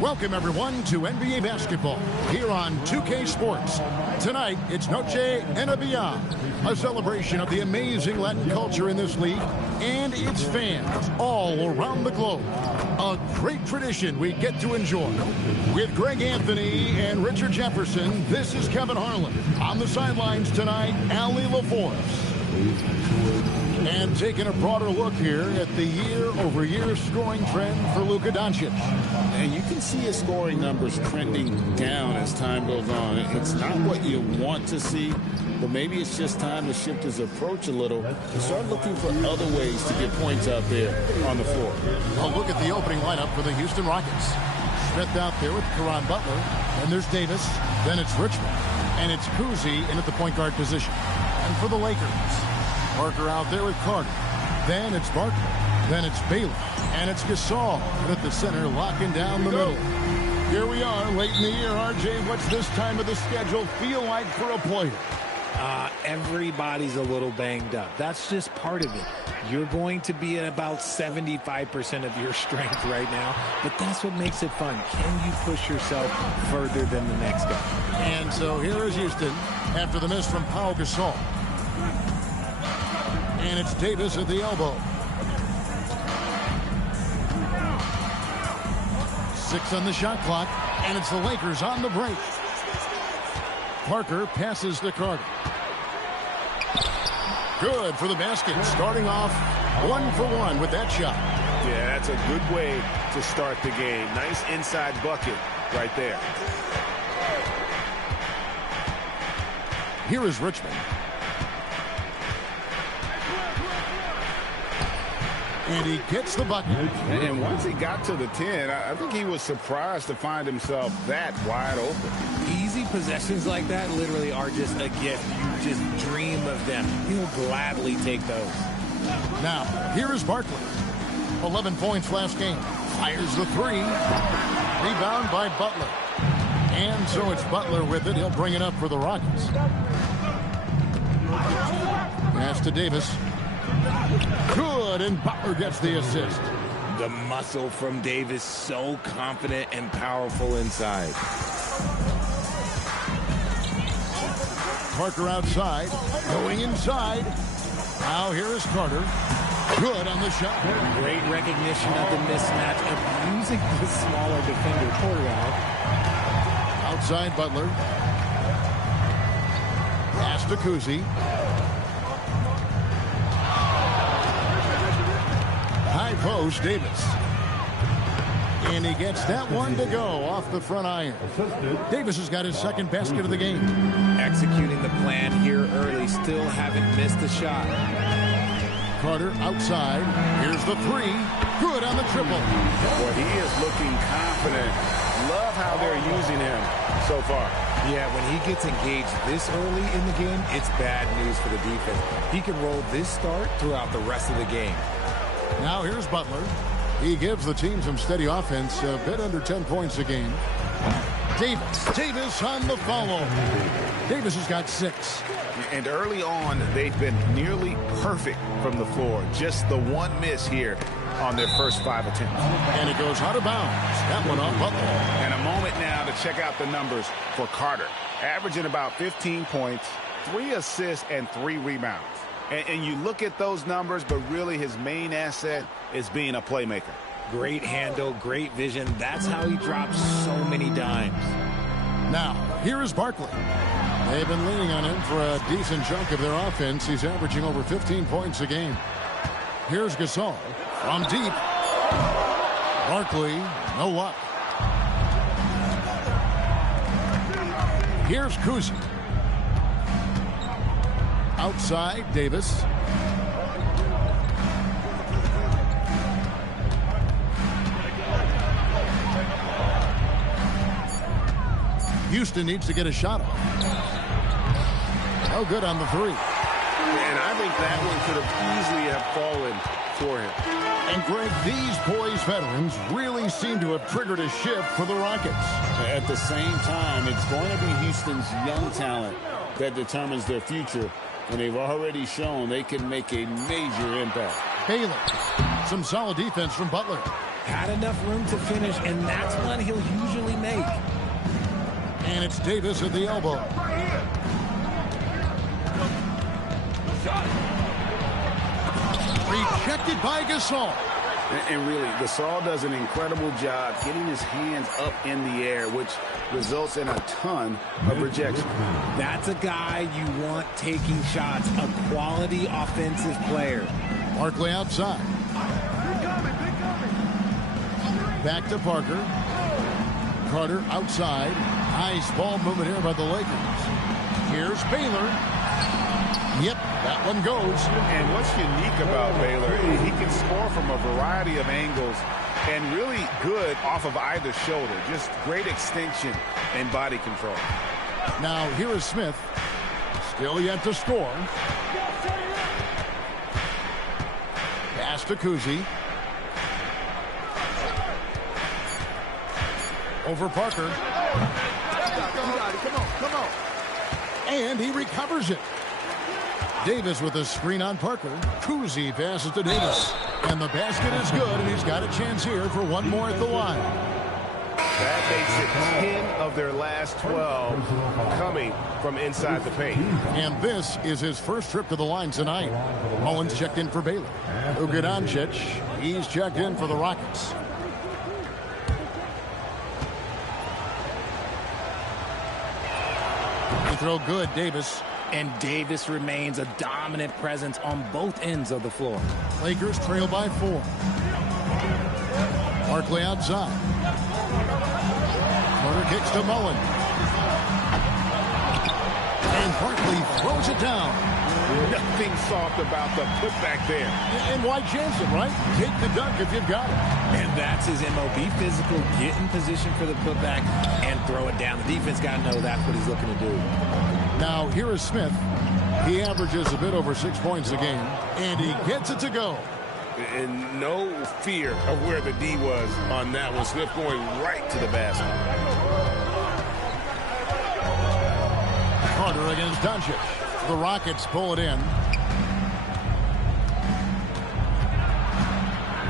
Welcome, everyone, to NBA basketball here on 2K Sports. Tonight, it's Noche NBA, a celebration of the amazing Latin culture in this league and its fans all around the globe. A great tradition we get to enjoy. With Greg Anthony and Richard Jefferson, this is Kevin Harlan. On the sidelines tonight, Allie LaForce. And taking a broader look here at the year-over-year scoring trend for Luka Doncic. And you can see his scoring numbers trending down as time goes on. It's not what you want to see, but maybe it's just time to shift his approach a little and start looking for other ways to get points out there on the floor. A look at the opening lineup for the Houston Rockets. Smith out there with Caron Butler. Then there's Davis. Then it's Richmond. And it's Kuzi in at the point guard position. And for the Lakers, Parker out there with Carter. Then it's Barkley. Then it's Baylor. And it's Gasol. And at the center, locking down the middle. Here we are, late in the year. RJ, what's this time of the schedule feel like for a player? Everybody's a little banged up. That's just part of it. You're going to be at about 75% of your strength right now, but that's what makes it fun. Can you push yourself further than the next guy? And so here is Houston after the miss from Pau Gasol. And it's Davis at the elbow. 6 on the shot clock, and it's the Lakers on the break. Parker passes to Carter. Good for the basket, starting off 1 for 1 with that shot. Yeah, that's a good way to start the game. Nice inside bucket right there. Here is Richmond. And he gets the bucket. And once he got to the 10, I think he was surprised to find himself that wide open. Easy possessions like that literally are just a gift. You just dream of them. He'll gladly take those. Now, here is Barkley. 11 points last game. Fires the 3. Rebound by Butler. And so it's Butler with it. He'll bring it up for the Rockets. Pass to Davis. Good, and Butler gets the assist. The muscle from Davis, so confident and powerful inside. Parker outside, going inside. Now here is Carter. Good on the shot. Great recognition of the mismatch of using the smaller defender Porter out. Outside Butler. Pass to Kuzi. High post, Davis. And he gets that one to go off the front iron. Davis has got his second basket of the game. Executing the plan here early, still haven't missed a shot. Carter outside. Here's the 3. Good on the triple. Boy, he is looking confident. Love how they're using him so far. Yeah, when he gets engaged this early in the game, it's bad news for the defense. He can roll this start throughout the rest of the game. Now here's Butler. He gives the team some steady offense, a bit under 10 points a game. Davis on the follow. Davis has got 6. And early on, they've been nearly perfect from the floor. Just the one miss here on their first 5 attempts. And it goes out of bounds. That one off Butler. And a moment now to check out the numbers for Carter. Averaging about 15 points, 3 assists, and 3 rebounds. And you look at those numbers, but really his main asset is being a playmaker. Great handle, great vision. That's how he drops so many dimes. Now, here is Barkley. They've been leaning on him for a decent chunk of their offense. He's averaging over 15 points a game. Here's Gasol from deep. Barkley, no luck. Here's Kuzi. Outside, Davis. Houston needs to get a shot off. Oh, good on the 3. And I think that one could have easily have fallen for him. And Greg, these poised veterans really seem to have triggered a shift for the Rockets. At the same time, it's going to be Houston's young talent that determines their future. And they've already shown they can make a major impact. Baylor. Some solid defense from Butler. Had enough room to finish, and that's one he'll usually make. And it's Davis at the elbow. Rejected by Gasol. And really, Gasol does an incredible job getting his hands up in the air, which results in a ton of rejection. That's a guy you want taking shots, a quality offensive player. Barkley outside. Back to Parker. Carter outside. Nice ball movement here by the Lakers. Here's Baylor. Yep, that one goes. And what's unique about Baylor, he can score from a variety of angles and really good off of either shoulder. Just great extension and body control. Now here is Smith. Still yet to score. Pass to Kuzi. Over Parker. Come on. And he recovers it. Davis with a screen on Parker. Kuzi passes to Davis. And the basket is good, and he's got a chance here for one more at the line. That makes it 10 of their last 12 coming from inside the paint. And this is his first trip to the line tonight. Mullins checked in for Baylor. Luka Doncic, he's checked in for the Rockets. He throw good, Davis. And Davis remains a dominant presence on both ends of the floor. Lakers trail by 4. Barkley outside. Carter kicks to Mullen. And Barkley throws it down. Nothing soft about the putback there. And why chance it, right? Take the dunk if you've got it. And that's his MO. Be physical, get in position for the putback, and throw it down. The defense got to know that's what he's looking to do. Now, here is Smith. He averages a bit over 6 points a game, and he gets it to go. And no fear of where the D was on that one. Smith going right to the basket. Carter against Doncic. The Rockets pull it in.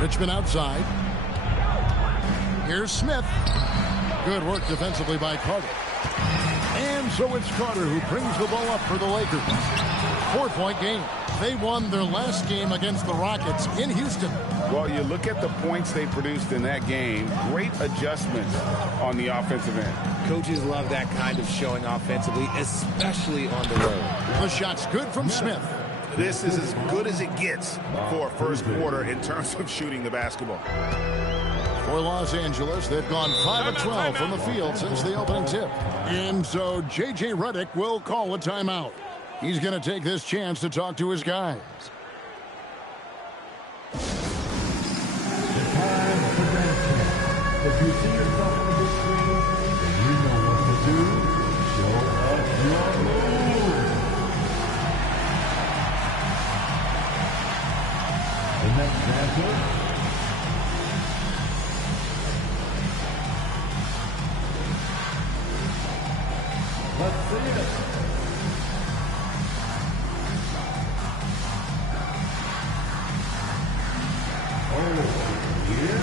Richmond outside. Here's Smith. Good work defensively by Carter. And so it's Carter who brings the ball up for the Lakers. 4-point game. They won their last game against the Rockets in Houston. Well, you look at the points they produced in that game. Great adjustments on the offensive end. Coaches love that kind of showing offensively, especially on the road. The shot's good from Smith. This is as good as it gets for a first quarter in terms of shooting the basketball. For Los Angeles, they've gone 5 of 12 from the field since the opening tip. And so J.J. Redick will call a timeout. He's going to take this chance to talk to his guys. If you see yourself on the screen and you know what to do, show us your move. The next dancer. Let's see it. Oh, yeah.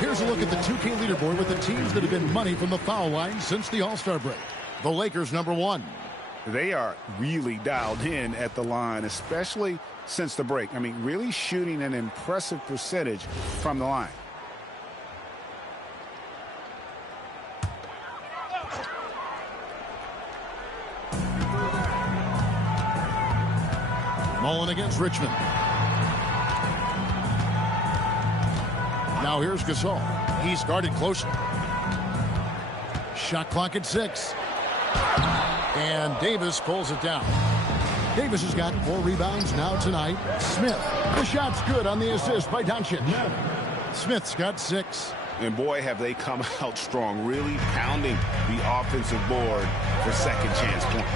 Here's a look at the 2K leaderboard with the teams that have been money from the foul line since the All-Star break. The Lakers, number 1. They are really dialed in at the line, especially since the break. I mean, really shooting an impressive percentage from the line. Mullen against Richmond. Now here's Gasol. He's guarded closer. Shot clock at 6. And Davis pulls it down. Davis has got 4 rebounds now tonight. Smith, the shot's good on the assist by Doncic. Smith's got 6. And boy, have they come out strong, really pounding the offensive board for second chance points.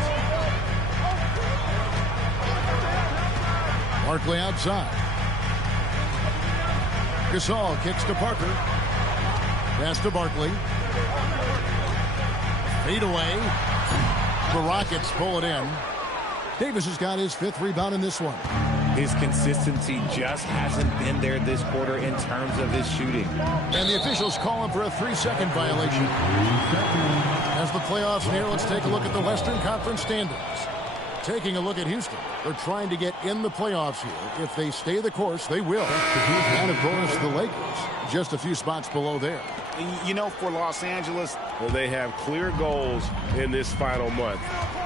Barkley outside. Gasol kicks to Parker. Pass to Barkley. Fade away. The Rockets pull it in. Davis has got his 5th rebound in this one. His consistency just hasn't been there this quarter in terms of his shooting. And the officials call him for a 3-second violation. As the playoffs near, let's take a look at the Western Conference standings. Taking a look at Houston. They're trying to get in the playoffs here. If they stay the course, they will. And, of course, the Lakers, just a few spots below there. You know, for Los Angeles, Well, they have clear goals in this final month.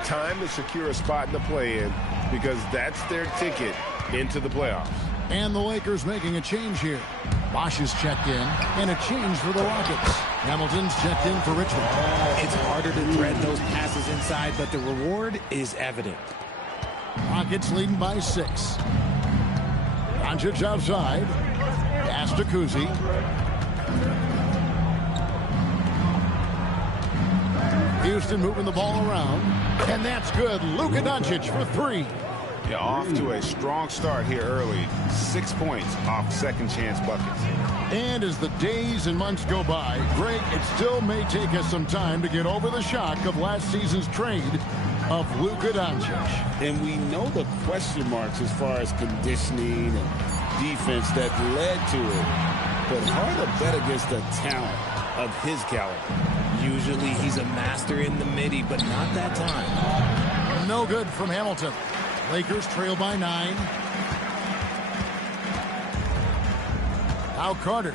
Time to secure a spot in the play-in because that's their ticket into the playoffs. And the Lakers making a change here. Bosh is checked in, and a change for the Rockets. Hamilton's checked in for Richmond. It's harder to thread those passes inside, but the reward is evident. Rockets leading by 6. Doncic outside. Pass to Kuzi. Houston moving the ball around. And that's good. Luka Doncic for 3. yeah, off to a strong start here early. 6 points off second chance buckets. And as the days and months go by, Greg, it still may take us some time to get over the shock of last season's trade of Luka Doncic. And we know the question marks as far as conditioning and defense that led to it. But hard to bet against the talent of his caliber. Usually he's a master in the midi, but not that time. No good from Hamilton. Lakers trail by 9. Now Carter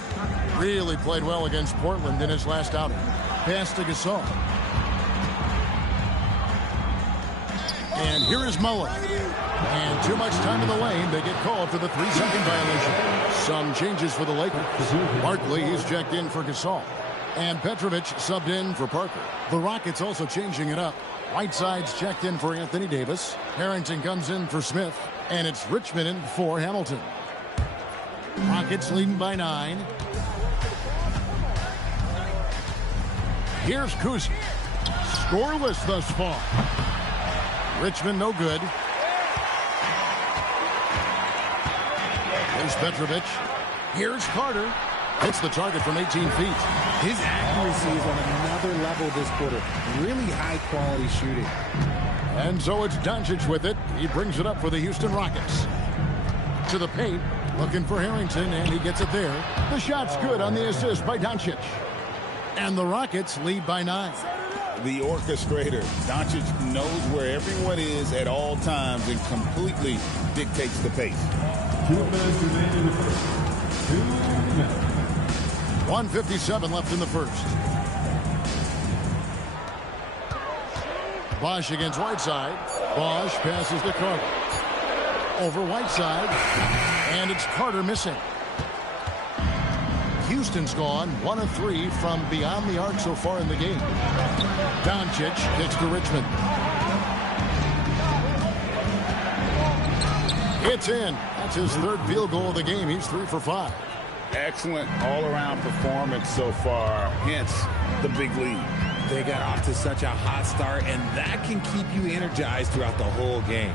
really played well against Portland in his last outing. Pass to Gasol. And here is Mullen. And too much time in the lane. They get called for the 3-second violation. Some changes for the Lakers. Barkley, he's checked in for Gasol. And Petrovic subbed in for Parker. The Rockets also changing it up. Whiteside's checked in for Anthony Davis. Harrington comes in for Smith. And it's Richmond in for Hamilton. Rockets leading by 9. Here's Kuzi. Scoreless thus far. Richmond no good. There's Petrovic. Here's Carter. Hits the target from 18 feet. His accuracy is on another level this quarter. Really high-quality shooting. And so it's Doncic with it. He brings it up for the Houston Rockets. To the paint. Looking for Harrington, and he gets it there. The shot's good on the assist by Doncic. And the Rockets lead by 9. The orchestrator, Doncic, knows where everyone is at all times and completely dictates the pace. 2 minutes remaining in the first. 2 minutes. 1:57 left in the first. Bosh against Whiteside. Bosh passes to Carter. Over Whiteside. And it's Carter missing. Houston's gone 1 of 3 from beyond the arc so far in the game. Doncic kicks to Richmond. It's in. That's his 3rd field goal of the game. He's 3 for 5. Excellent all-around performance so far, hence the big lead. They got off to such a hot start, and that can keep you energized throughout the whole game.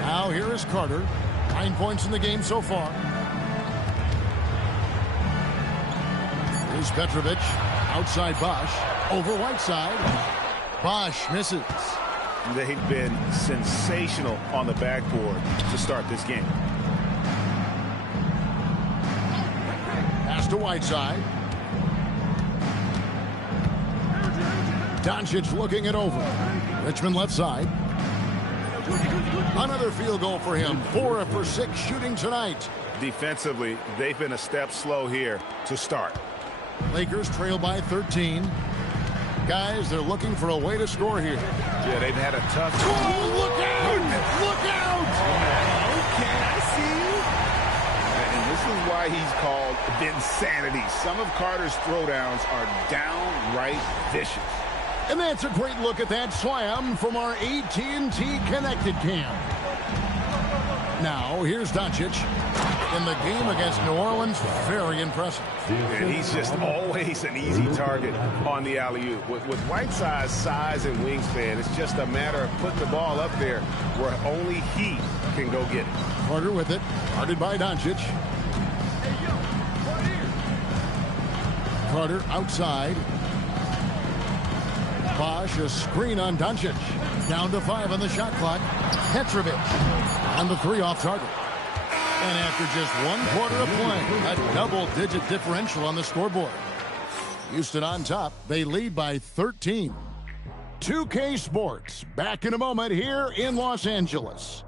Now here is Carter. 9 points in the game so far. Here's Petrovic. Outside Bosh. Over Whiteside. Bosh misses. They've been sensational on the backboard to start this game. Pass to Whiteside. Doncic looking it over. Richmond left side. Another field goal for him. 4 for 6 shooting tonight. Defensively, they've been a step slow here to start. Lakers trail by 13. Guys, they're looking for a way to score here. Yeah, they've had a tough... Oh, look out! Look out! Okay, I see you. And this is why he's called Vinsanity. Some of Carter's throwdowns are downright vicious. And that's a great look at that slam from our AT&T Connected Cam. Now, here's Doncic. In the game against New Orleans, very impressive. And he's just always an easy target on the alley-oop. With Whiteside's size and wingspan, it's just a matter of putting the ball up there where only he can go get it. Carter with it. Guarded by Doncic. Carter outside. Bosch, a screen on Doncic. Down to 5 on the shot clock. Petrovic on the 3 off target. And after just 1 quarter of play, a double-digit differential on the scoreboard. Houston on top. They lead by 13. 2K Sports, back in a moment here in Los Angeles.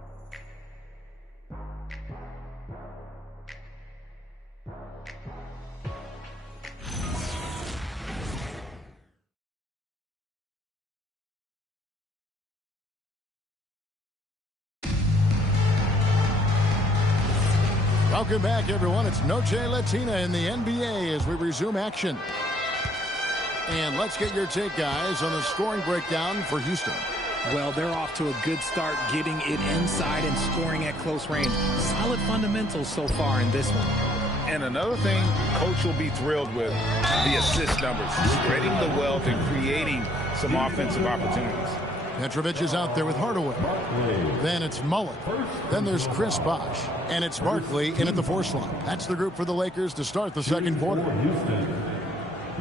Welcome back, everyone. It's Noche Latina in the NBA as we resume action. And let's get your take, guys, on the scoring breakdown for Houston. Well, they're off to a good start getting it inside and scoring at close range. Solid fundamentals so far in this one. And another thing Coach will be thrilled with, the assist numbers, spreading the wealth and creating some offensive opportunities. Petrovic is out there with Hardaway. Then it's Mullen. Then there's Chris Bosh. And it's Barkley in at the 4 slot. That's the group for the Lakers to start the second quarter. Houston,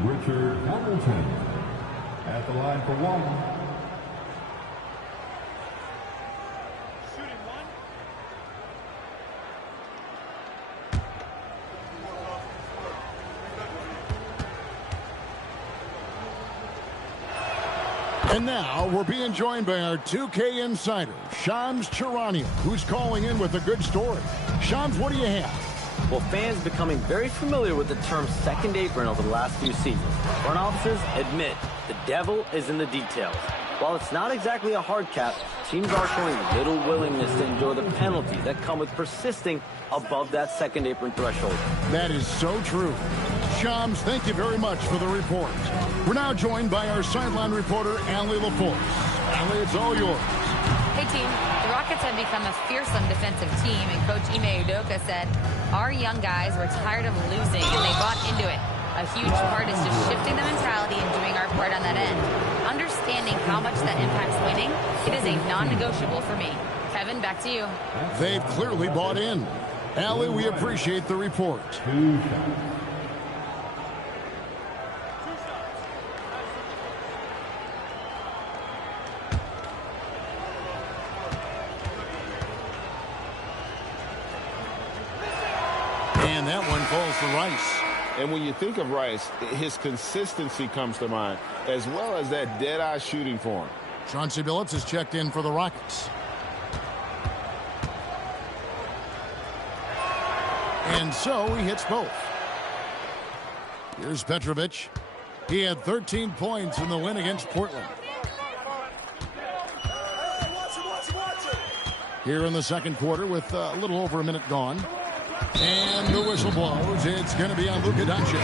Richard Hamilton at the line for 1. And now we're being joined by our 2K insider, Shams Charania, who's calling in with a good story. Shams, what do you have? Well, fans becoming very familiar with the term second apron over the last few seasons. Front offices admit the devil is in the details. While it's not exactly a hard cap, teams are showing little willingness to endure the penalties that come with persisting above that second apron threshold. That is so true. Shams, thank you very much for the report. We're now joined by our sideline reporter, Allie LaForce. Allie, it's all yours. Hey, team. The Rockets have become a fearsome defensive team, and Coach Ime Udoka said, our young guys were tired of losing, and they bought into it. A huge part is just shifting the mentality and doing our part on that end. Understanding how much that impacts winning, it is a non-negotiable for me. Kevin, back to you. They've clearly bought in. Allie, we appreciate the report. And that one falls to Rice. And when you think of Rice, his consistency comes to mind, as well as that dead-eye shooting form. Chauncey Billups is checked in for the Rockets. And so he hits both. Here's Petrovic. He had 13 points in the win against Portland. Here in the second quarter with a little over a minute gone. And the whistle blows. It's going to be on Luka Doncic.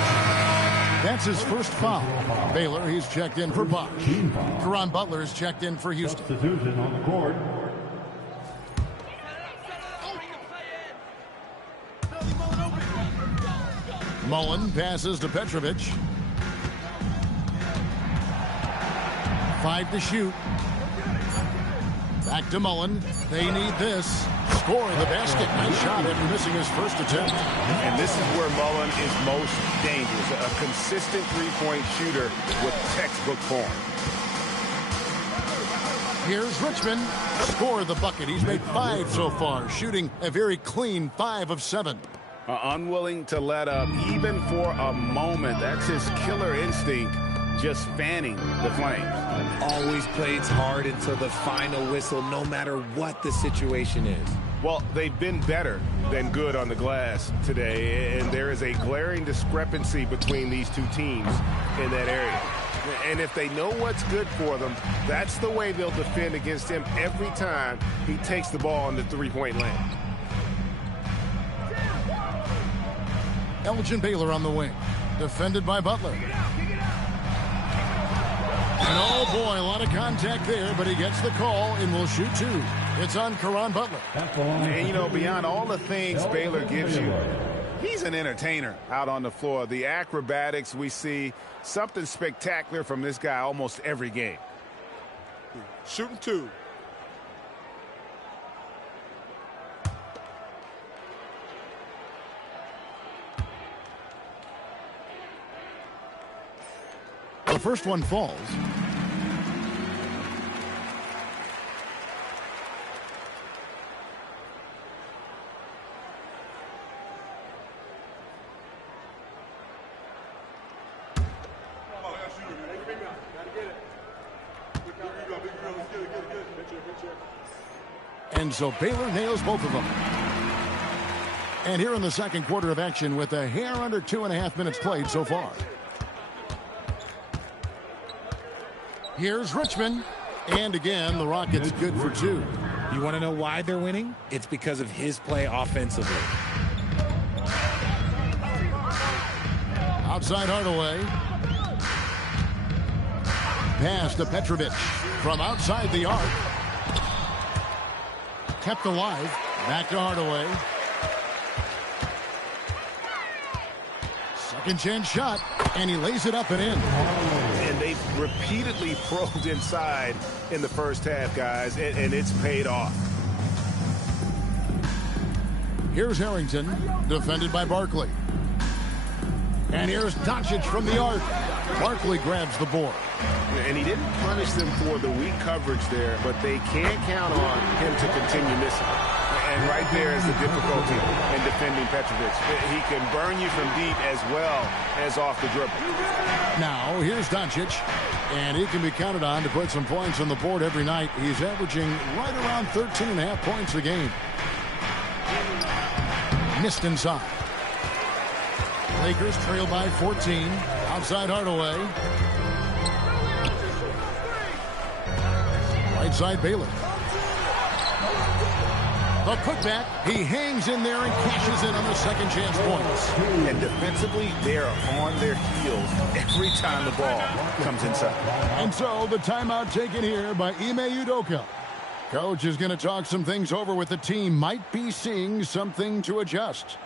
That's his first foul. Baylor, he's checked in for Bosh. Caron Butler is checked in for Houston. Substitution on the court. Mullen passes to Petrovic. 5 to shoot. Back to Mullen. They need this. Score the basket. Nice shot after missing his first attempt. And this is where Mullen is most dangerous. A consistent three-point shooter with textbook form. Here's Richmond. Score the bucket. He's made 5 so far, shooting a very clean 5 of 7. Unwilling to let up even for a moment. That's his killer instinct, just fanning the flames. Always plays hard until the final whistle, no matter what the situation is. Well, they've been better than good on the glass today, and there is a glaring discrepancy between these two teams in that area. And if they know what's good for them, that's the way they'll defend against him every time he takes the ball in the three-point lane. Elgin Baylor on the wing. Defended by Butler. And oh boy, a lot of contact there, but he gets the call and will shoot 2. It's on Caron Butler. And, you know, beyond all the things Baylor gives you, he's an entertainer out on the floor. The acrobatics we see, something spectacular from this guy almost every game. Shooting 2. first one falls. And so Baylor nails both of them. And here in the second quarter of action with a hair under 2.5 minutes played so far. Here's Richmond. And again, the Rockets good for 2. You want to know why they're winning? It's because of his play offensively. Outside Hardaway. Pass to Petrovic from outside the arc. Kept alive. Back to Hardaway. Second chance shot, and he lays it up and in. And they've repeatedly probed inside in the first half, guys, and it's paid off. Here's Harrington, defended by Barkley. And here's Doncic from the arc. Barkley grabs the board. And he didn't punish them for the weak coverage there, but they can't count on him to continue missing. And right there is the difficulty in defending Petrovic. He can burn you from deep as well as off the dribble. Now, here's Doncic, and he can be counted on to put some points on the board every night. He's averaging right around 13.5 points a game. Missed inside. Lakers trail by 14. Outside Hardaway. Right side Baylor. The putback. He hangs in there and cashes in on the second chance points. And defensively, they're on their heels every time the ball comes inside. And so the timeout taken here by Ime Udoka. Coach is going to talk some things over with the team. Might be seeing something to adjust.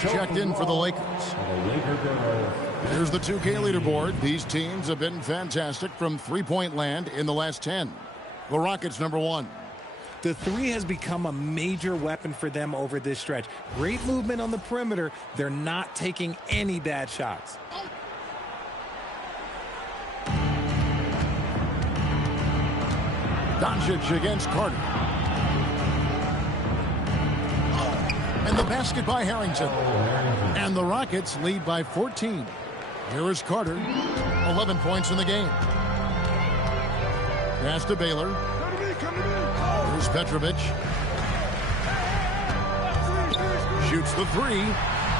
Checked in for the Lakers. Here's the 2K leaderboard. These teams have been fantastic from three-point land in the last 10. The Rockets #1. The three has become a major weapon for them over this stretch. Great movement on the perimeter. They're not taking any bad shots. Doncic against Carter. And the basket by Harrington. And the Rockets lead by 14. Here is Carter. 11 points in the game. Pass to Baylor. Here's Petrovic. Shoots the three.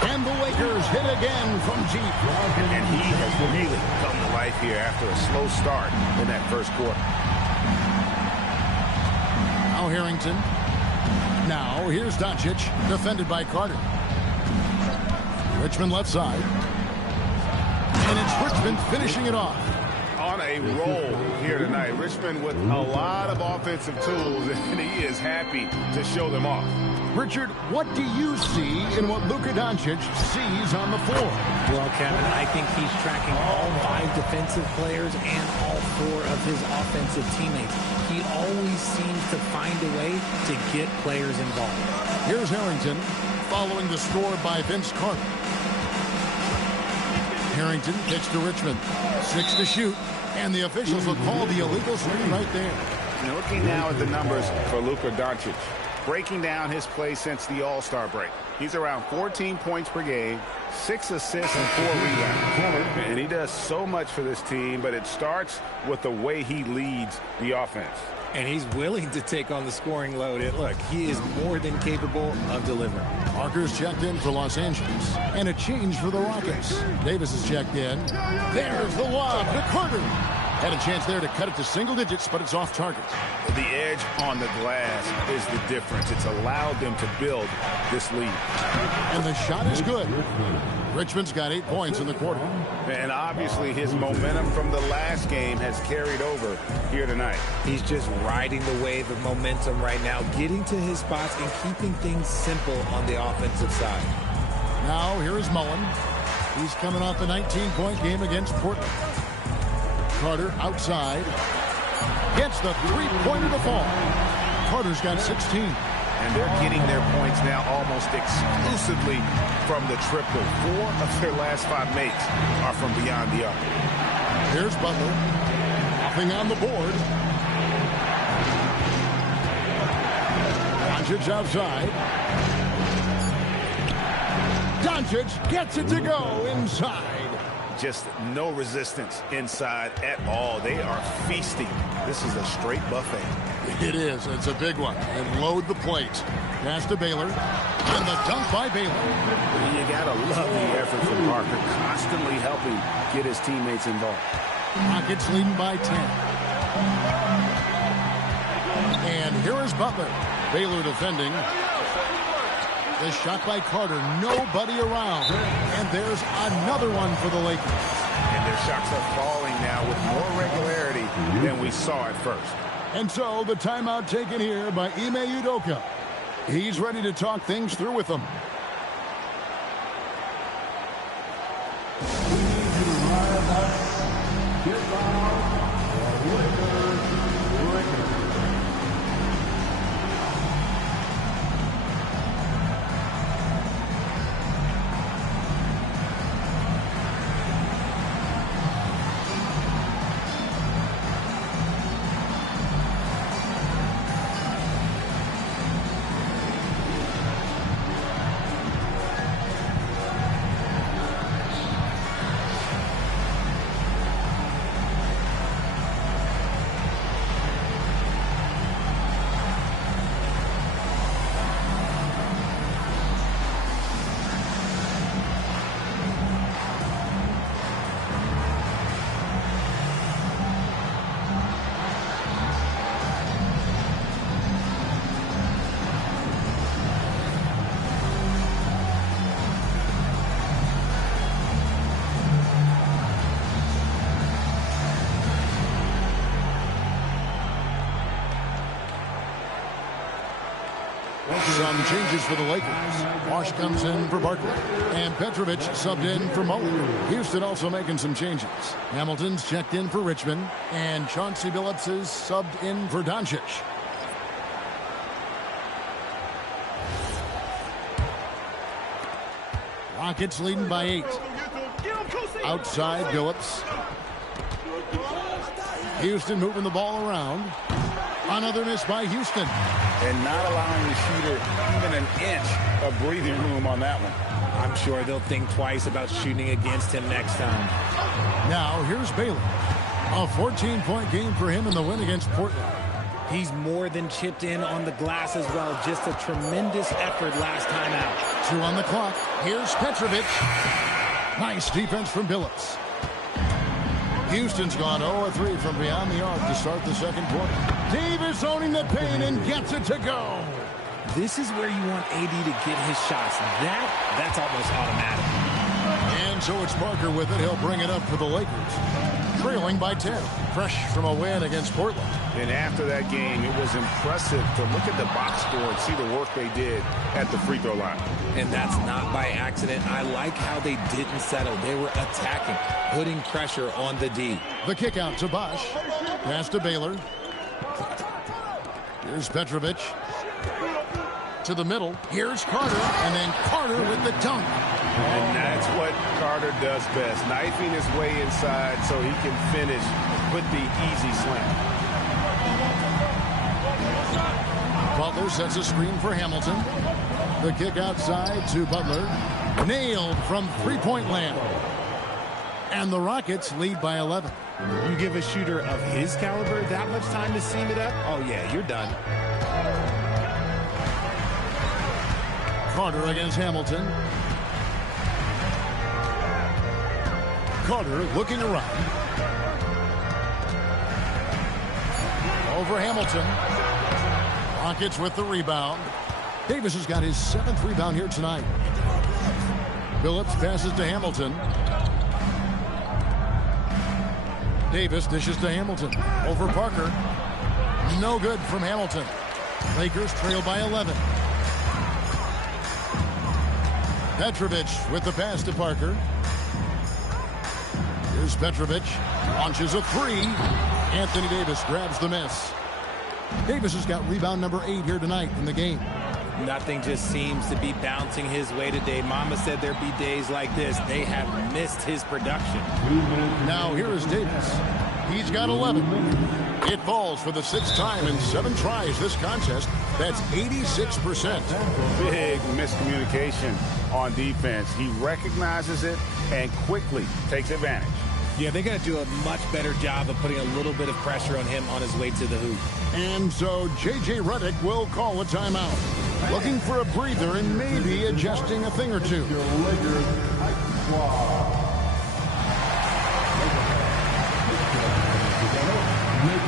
And the Lakers hit again from deep. And he has really come to life here after a slow start in that first quarter. Now Harrington. Now, here's Doncic, defended by Carter. Richmond left side. And it's Richmond finishing it off. On a roll here tonight. Richmond with a lot of offensive tools, and he is happy to show them off. Richard, what do you see in what Luka Doncic sees on the floor? Well, Kevin, I think he's tracking all 5 defensive players and all 4 of his offensive teammates. He always seems to find a way to get players involved. Here's Harrington following the score by Vince Carter. Harrington kicks to Richmond. 6 to shoot. And the officials will call the illegal screen right there. Looking now at the numbers for Luka Doncic. breaking down his play since the All-Star break. He's around 14 points per game, 6 assists and 4 rebounds. And he does so much for this team, but it starts with the way he leads the offense. And he's willing to take on the scoring load. And look, he is more than capable of delivering. Parker's checked in for Los Angeles. And a change for the Rockets. Davis is checked in. There's the lob to Carter. Had a chance there to cut it to single digits, but it's off target. The edge on the glass is the difference. It's allowed them to build this lead. And the shot is good. Richmond's got 8 points in the quarter. And obviously his momentum from the last game has carried over here tonight. He's just riding the wave of momentum right now, getting to his spots and keeping things simple on the offensive side. Now here is Mullen. He's coming off a 19-point game against Portland. Carter outside. Gets the three-pointer to fall. Carter's got 16. And they're getting their points now almost exclusively from the triple. 4 of their last 5 makes are from beyond the arc. Here's Butler. Nothing on the board. Doncic outside. Doncic gets it to go inside. Just no resistance inside at all. They are feasting. This is a straight buffet. It is. It's a big one. And load the plate. Pass to Baylor. And the dunk by Baylor. You got to love the effort from Parker, constantly helping get his teammates involved. Rockets leading by 10. And here is Butler. Baylor defending. The shot by Carter. Nobody around. And there's another one for the Lakers. And their shots are falling now with more regularity than we saw at first. And so the timeout taken here by Ime Udoka. He's ready to talk things through with them. Some changes for the Lakers. Wash comes in for Barkley. And Petrovic subbed in for Mullen. Houston also making some changes. Hamilton's checked in for Richmond. And Chauncey Billups is subbed in for Doncic. Rockets leading by 8. Outside Billups. Houston moving the ball around. Another miss by Houston. And not allowing the shooter even an inch of breathing room on that one. I'm sure they'll think twice about shooting against him next time. Now here's Baylor. A 14-point game for him in the win against Portland. He's more than chipped in on the glass as well. Just a tremendous effort last time out. 2 on the clock. Here's Petrovic. Nice defense from Billups. Houston's gone 0-3 from beyond the arc to start the second quarter. Davis owning the paint and gets it to go. This is where you want AD to get his shots. That's almost automatic. And so it's Parker with it. He'll bring it up for the Lakers. Trailing by 10. Fresh from a win against Portland. And after that game, it was impressive to look at the box score and see the work they did at the free throw line. And that's not by accident. I like how they didn't settle. They were attacking, putting pressure on the D. The kick out to Bosch. Pass to Baylor. Here's Petrovic. To the middle. Here's Carter. And then Carter with the dunk. And that's what Carter does best. Knifing his way inside so he can finish with the easy slam. Butler sets a screen for Hamilton. The kick outside to Butler. Nailed from three-point land. And the Rockets lead by 11. You give a shooter of his caliber that much time to seam it up? Oh, yeah, you're done. Carter against Hamilton. Carter looking around. Over Hamilton. Rockets with the rebound. Davis has got his 7th rebound here tonight. Phillips passes to Hamilton. Davis dishes to Hamilton. Over Parker. No good from Hamilton. Lakers trail by 11. Petrovic with the pass to Parker. Here's Petrovic. Launches a three. Anthony Davis grabs the miss. Davis has got rebound number 8 here tonight in the game. Nothing just seems to be bouncing his way today. Mama said there'd be days like this. They have missed his production. Now here is Davis. He's got 11. It falls for the 6th time in 7 tries this contest. That's 86%. Big miscommunication on defense. He recognizes it and quickly takes advantage. Yeah, they got to do a much better job of putting a little bit of pressure on him on his way to the hoop. And so J.J. Redick will call a timeout. Looking for a breather and maybe adjusting a thing or two. Make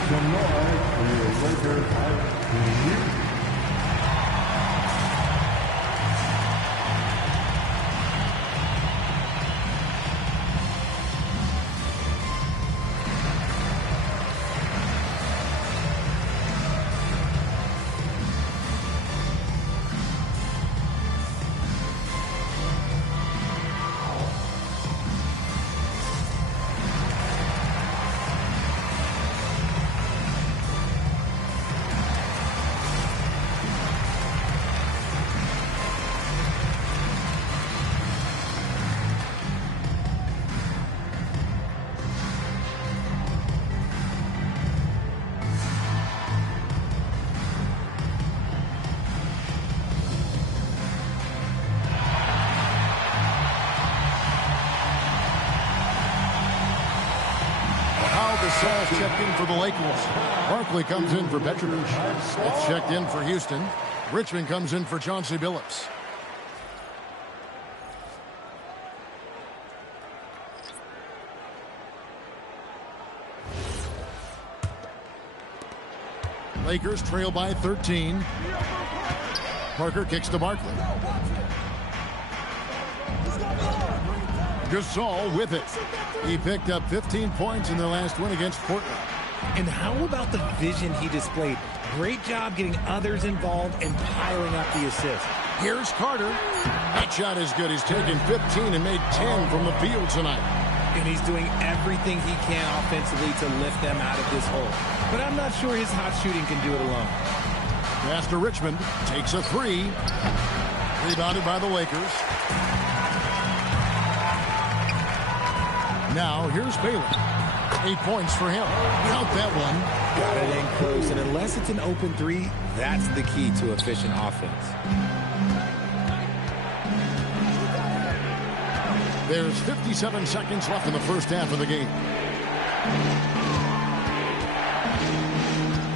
some noise for your Lakers team. Saul's checked in for the Lakers. Barkley comes in for Petrovic. It's checked in for Houston. Richmond comes in for Chauncey Billups. Lakers trail by 13. Parker kicks to Barkley. Gasol with it. He picked up 15 points in their last win against Portland. And how about the vision he displayed? Great job getting others involved and piling up the assists. Here's Carter. That shot is good. He's taken 15 and made 10 from the field tonight. And he's doing everything he can offensively to lift them out of this hole. But I'm not sure his hot shooting can do it alone. Pass to Richmond. Takes a three. Rebounded by the Lakers. Now, here's Bailey. 8 points for him. Count that one. Got it in close, and unless it's an open three, that's the key to efficient offense. There's 57 seconds left in the first half of the game.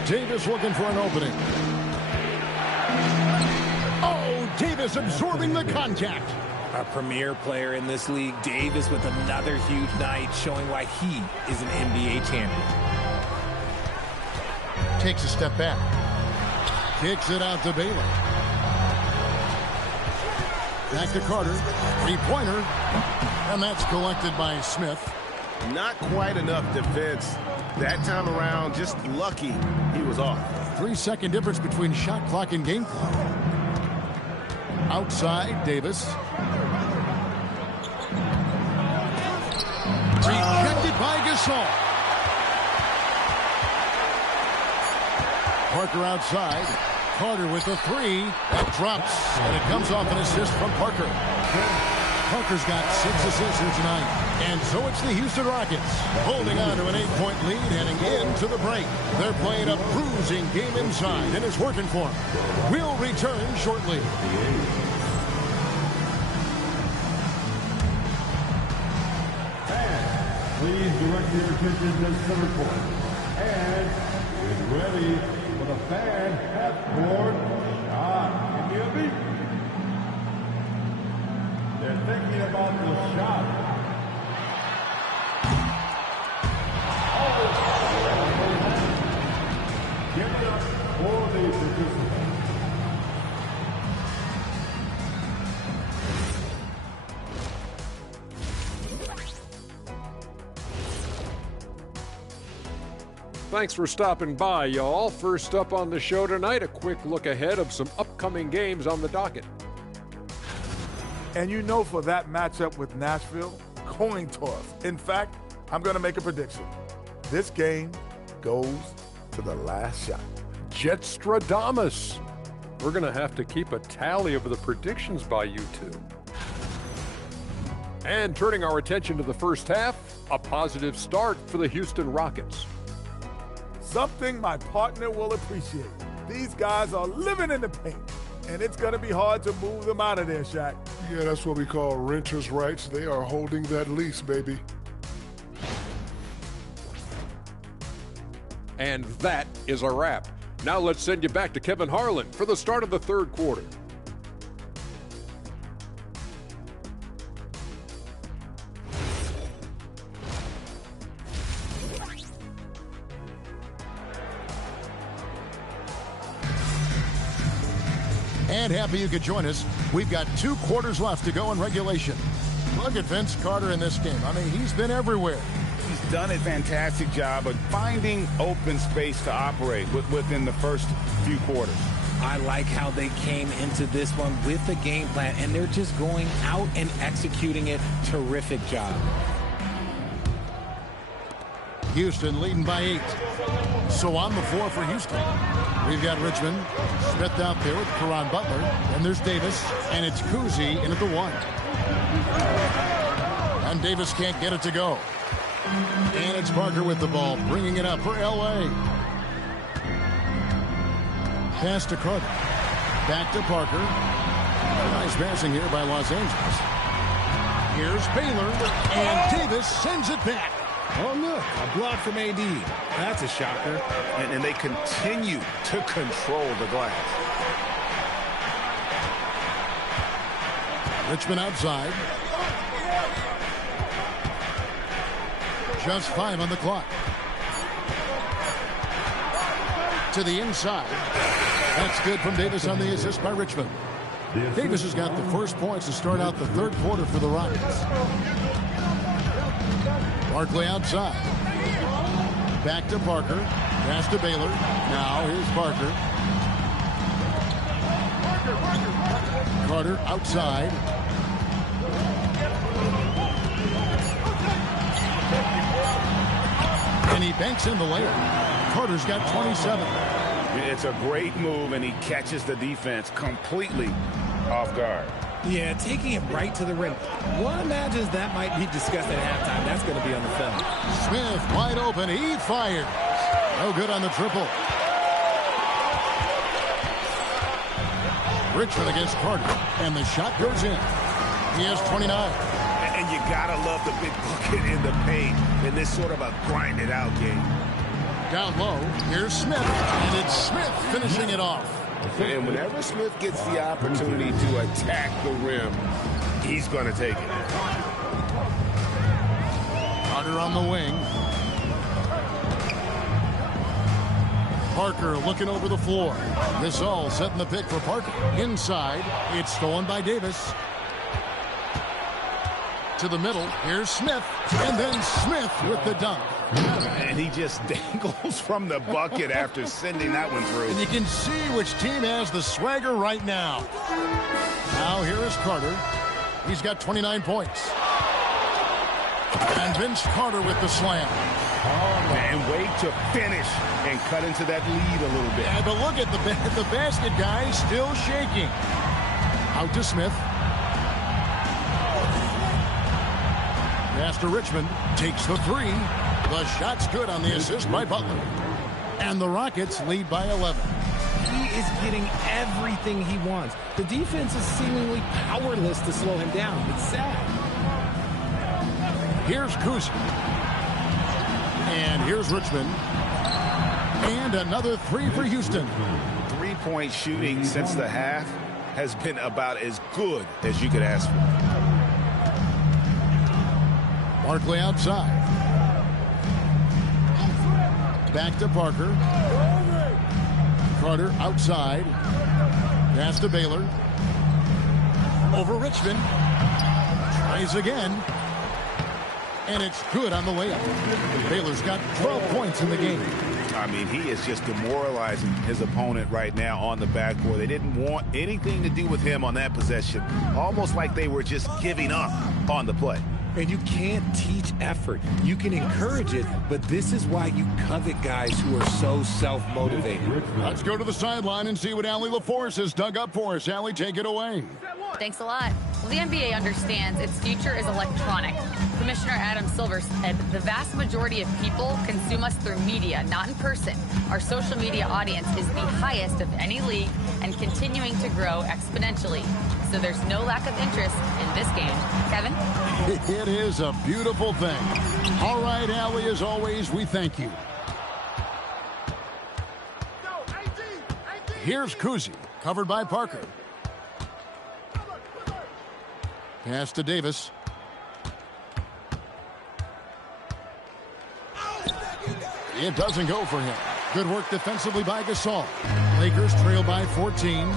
Davis looking for an opening. Oh, Davis absorbing the contact. A premier player in this league, Davis with another huge night, showing why he is an NBA champion. Takes a step back. Kicks it out to Bailey. Back to Carter. Three-pointer. And that's collected by Smith. Not quite enough defense. That time around, just lucky he was off. 3-second difference between shot clock and game clock. Outside, Davis. Rejected by Gasol. Parker outside. Carter with the three. That drops, and it comes off an assist from Parker. Parker's got 6 assists here tonight. And so it's the Houston Rockets holding on to an 8-point lead heading into the break. They're playing a bruising game inside, and it's working for them. We'll return shortly. Please direct your attention to center court. And get ready for the fan half-court shot. Give me a beat. They're thinking about the shot. Give it up for the participants. Thanks for stopping by, y'all. First up on the show tonight, a quick look ahead of some upcoming games on the docket. And you know, for that matchup with Nashville, coin toss. In fact, I'm going to make a prediction. This game goes to the last shot. Jetstradamus. We're going to have to keep a tally of the predictions by you two. And turning our attention to the first half, a positive start for the Houston Rockets. Something my partner will appreciate. These guys are living in the paint, and it's going to be hard to move them out of there, Shaq. Yeah, that's what we call renters' rights. They are holding that lease, baby. And that is a wrap. Now let's send you back to Kevin Harlan for the start of the third quarter. And happy you could join us. We've got 2 quarters left to go in regulation. Look at Vince Carter in this game. I mean, he's been everywhere. He's done a fantastic job of finding open space to operate within the first few quarters. I like how they came into this one with a game plan, and they're just going out and executing it. Terrific job. Houston leading by 8. So on the floor for Houston, we've got Richmond, Smith out there with Caron Butler, and there's Davis, and it's Kuzi in at the 1. And Davis can't get it to go. And it's Parker with the ball, bringing it up for L.A. Pass to Carter. Back to Parker. Nice passing here by Los Angeles. Here's Baylor, and Davis sends it back. Oh, look, a block from AD. That's a shocker. And they continue to control the glass. Richmond outside. Just 5 on the clock. To the inside. That's good from Davis on the assist by Richmond. Davis has got the first points to start out the third quarter for the Rockets. Barkley outside. Back to Parker. Pass to Baylor. Now here's Parker. Carter outside. And he banks in the layup. Carter's got 27. It's a great move, and he catches the defense completely off guard. Yeah, taking it right to the rim. One imagines that might be discussed at halftime. That's going to be on the film. Smith wide open. He fires. No good on the triple. Richmond against Carter. And the shot goes in. He has 29. And you got to love the big bucket in the paint in this sort of a grinded-out game. Down low, here's Smith. And it's Smith finishing it off. And whenever Smith gets the opportunity to attack the rim, he's going to take it. Carter on the wing. Parker looking over the floor. This all setting the pick for Parker. Inside, it's stolen by Davis. To the middle, here's Smith. And then Smith with the dunk. And he just dangles from the bucket after sending that one through. And you can see which team has the swagger right now. Now here is Carter. He's got 29 points. And Vince Carter with the slam. And wait to finish and cut into that lead a little bit. Yeah, but look at the basket guy still shaking. Out to Smith. Pass to Richmond. Takes the three. The shot's good on the assist by Butler. And the Rockets lead by 11. He is getting everything he wants. The defense is seemingly powerless to slow him down. It's sad. Here's Kuz. And here's Richmond. And another three for Houston. Three-point shooting since the half has been about as good as you could ask for. Barkley outside. Back to Parker. Carter outside. Pass to Baylor. Over Richmond. Tries again. And it's good on the layup. Baylor's got 12 points in the game. I mean, he is just demoralizing his opponent right now on the backboard. They didn't want anything to do with him on that possession. Almost like they were just giving up on the play. And you can't teach effort. You can encourage it, but this is why you covet guys who are so self-motivated. Let's go to the sideline and see what Allie LaForce has dug up for us. Allie, take it away. Thanks a lot. Well, the NBA understands its future is electronic. Commissioner Adam Silver said the vast majority of people consume us through media, not in person. Our social media audience is the highest of any league and continuing to grow exponentially. So there's no lack of interest in this game. Kevin? It is a beautiful thing. All right, Allie, as always, we thank you. Here's Kuzi, covered by Parker. Pass to Davis. It doesn't go for him. Good work defensively by Gasol. Lakers trail by 14.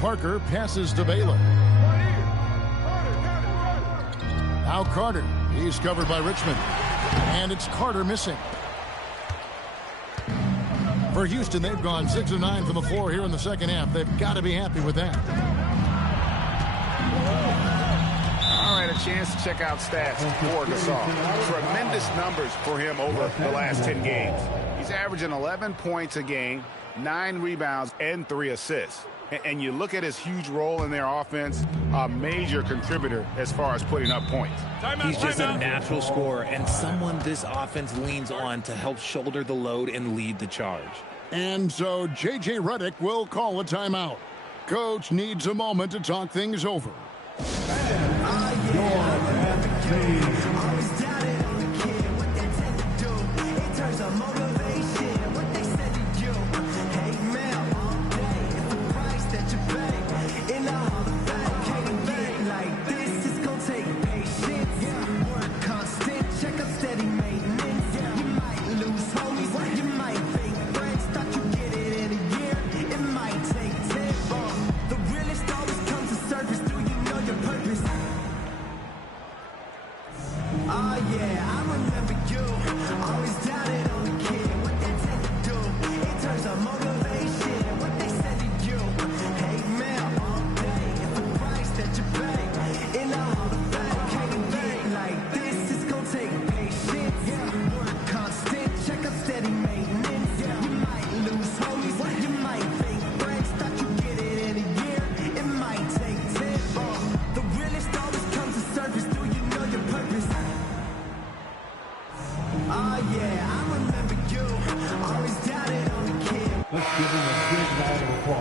Parker passes to Baylor. Now Carter. He's covered by Richmond. And it's Carter missing. For Houston, they've gone 6 of 9 from the floor here in the second half. They've got to be happy with that. All right, a chance to check out stats for Gasol. Tremendous numbers for him over the last 10 games. He's averaging 11 points a game, 9 rebounds, and 3 assists. And you look at his huge role in their offense, a major contributor as far as putting up points. He's just a natural scorer and someone this offense leans on to help shoulder the load and lead the charge. And so J.J. Redick will call a timeout. Coach needs a moment to talk things over.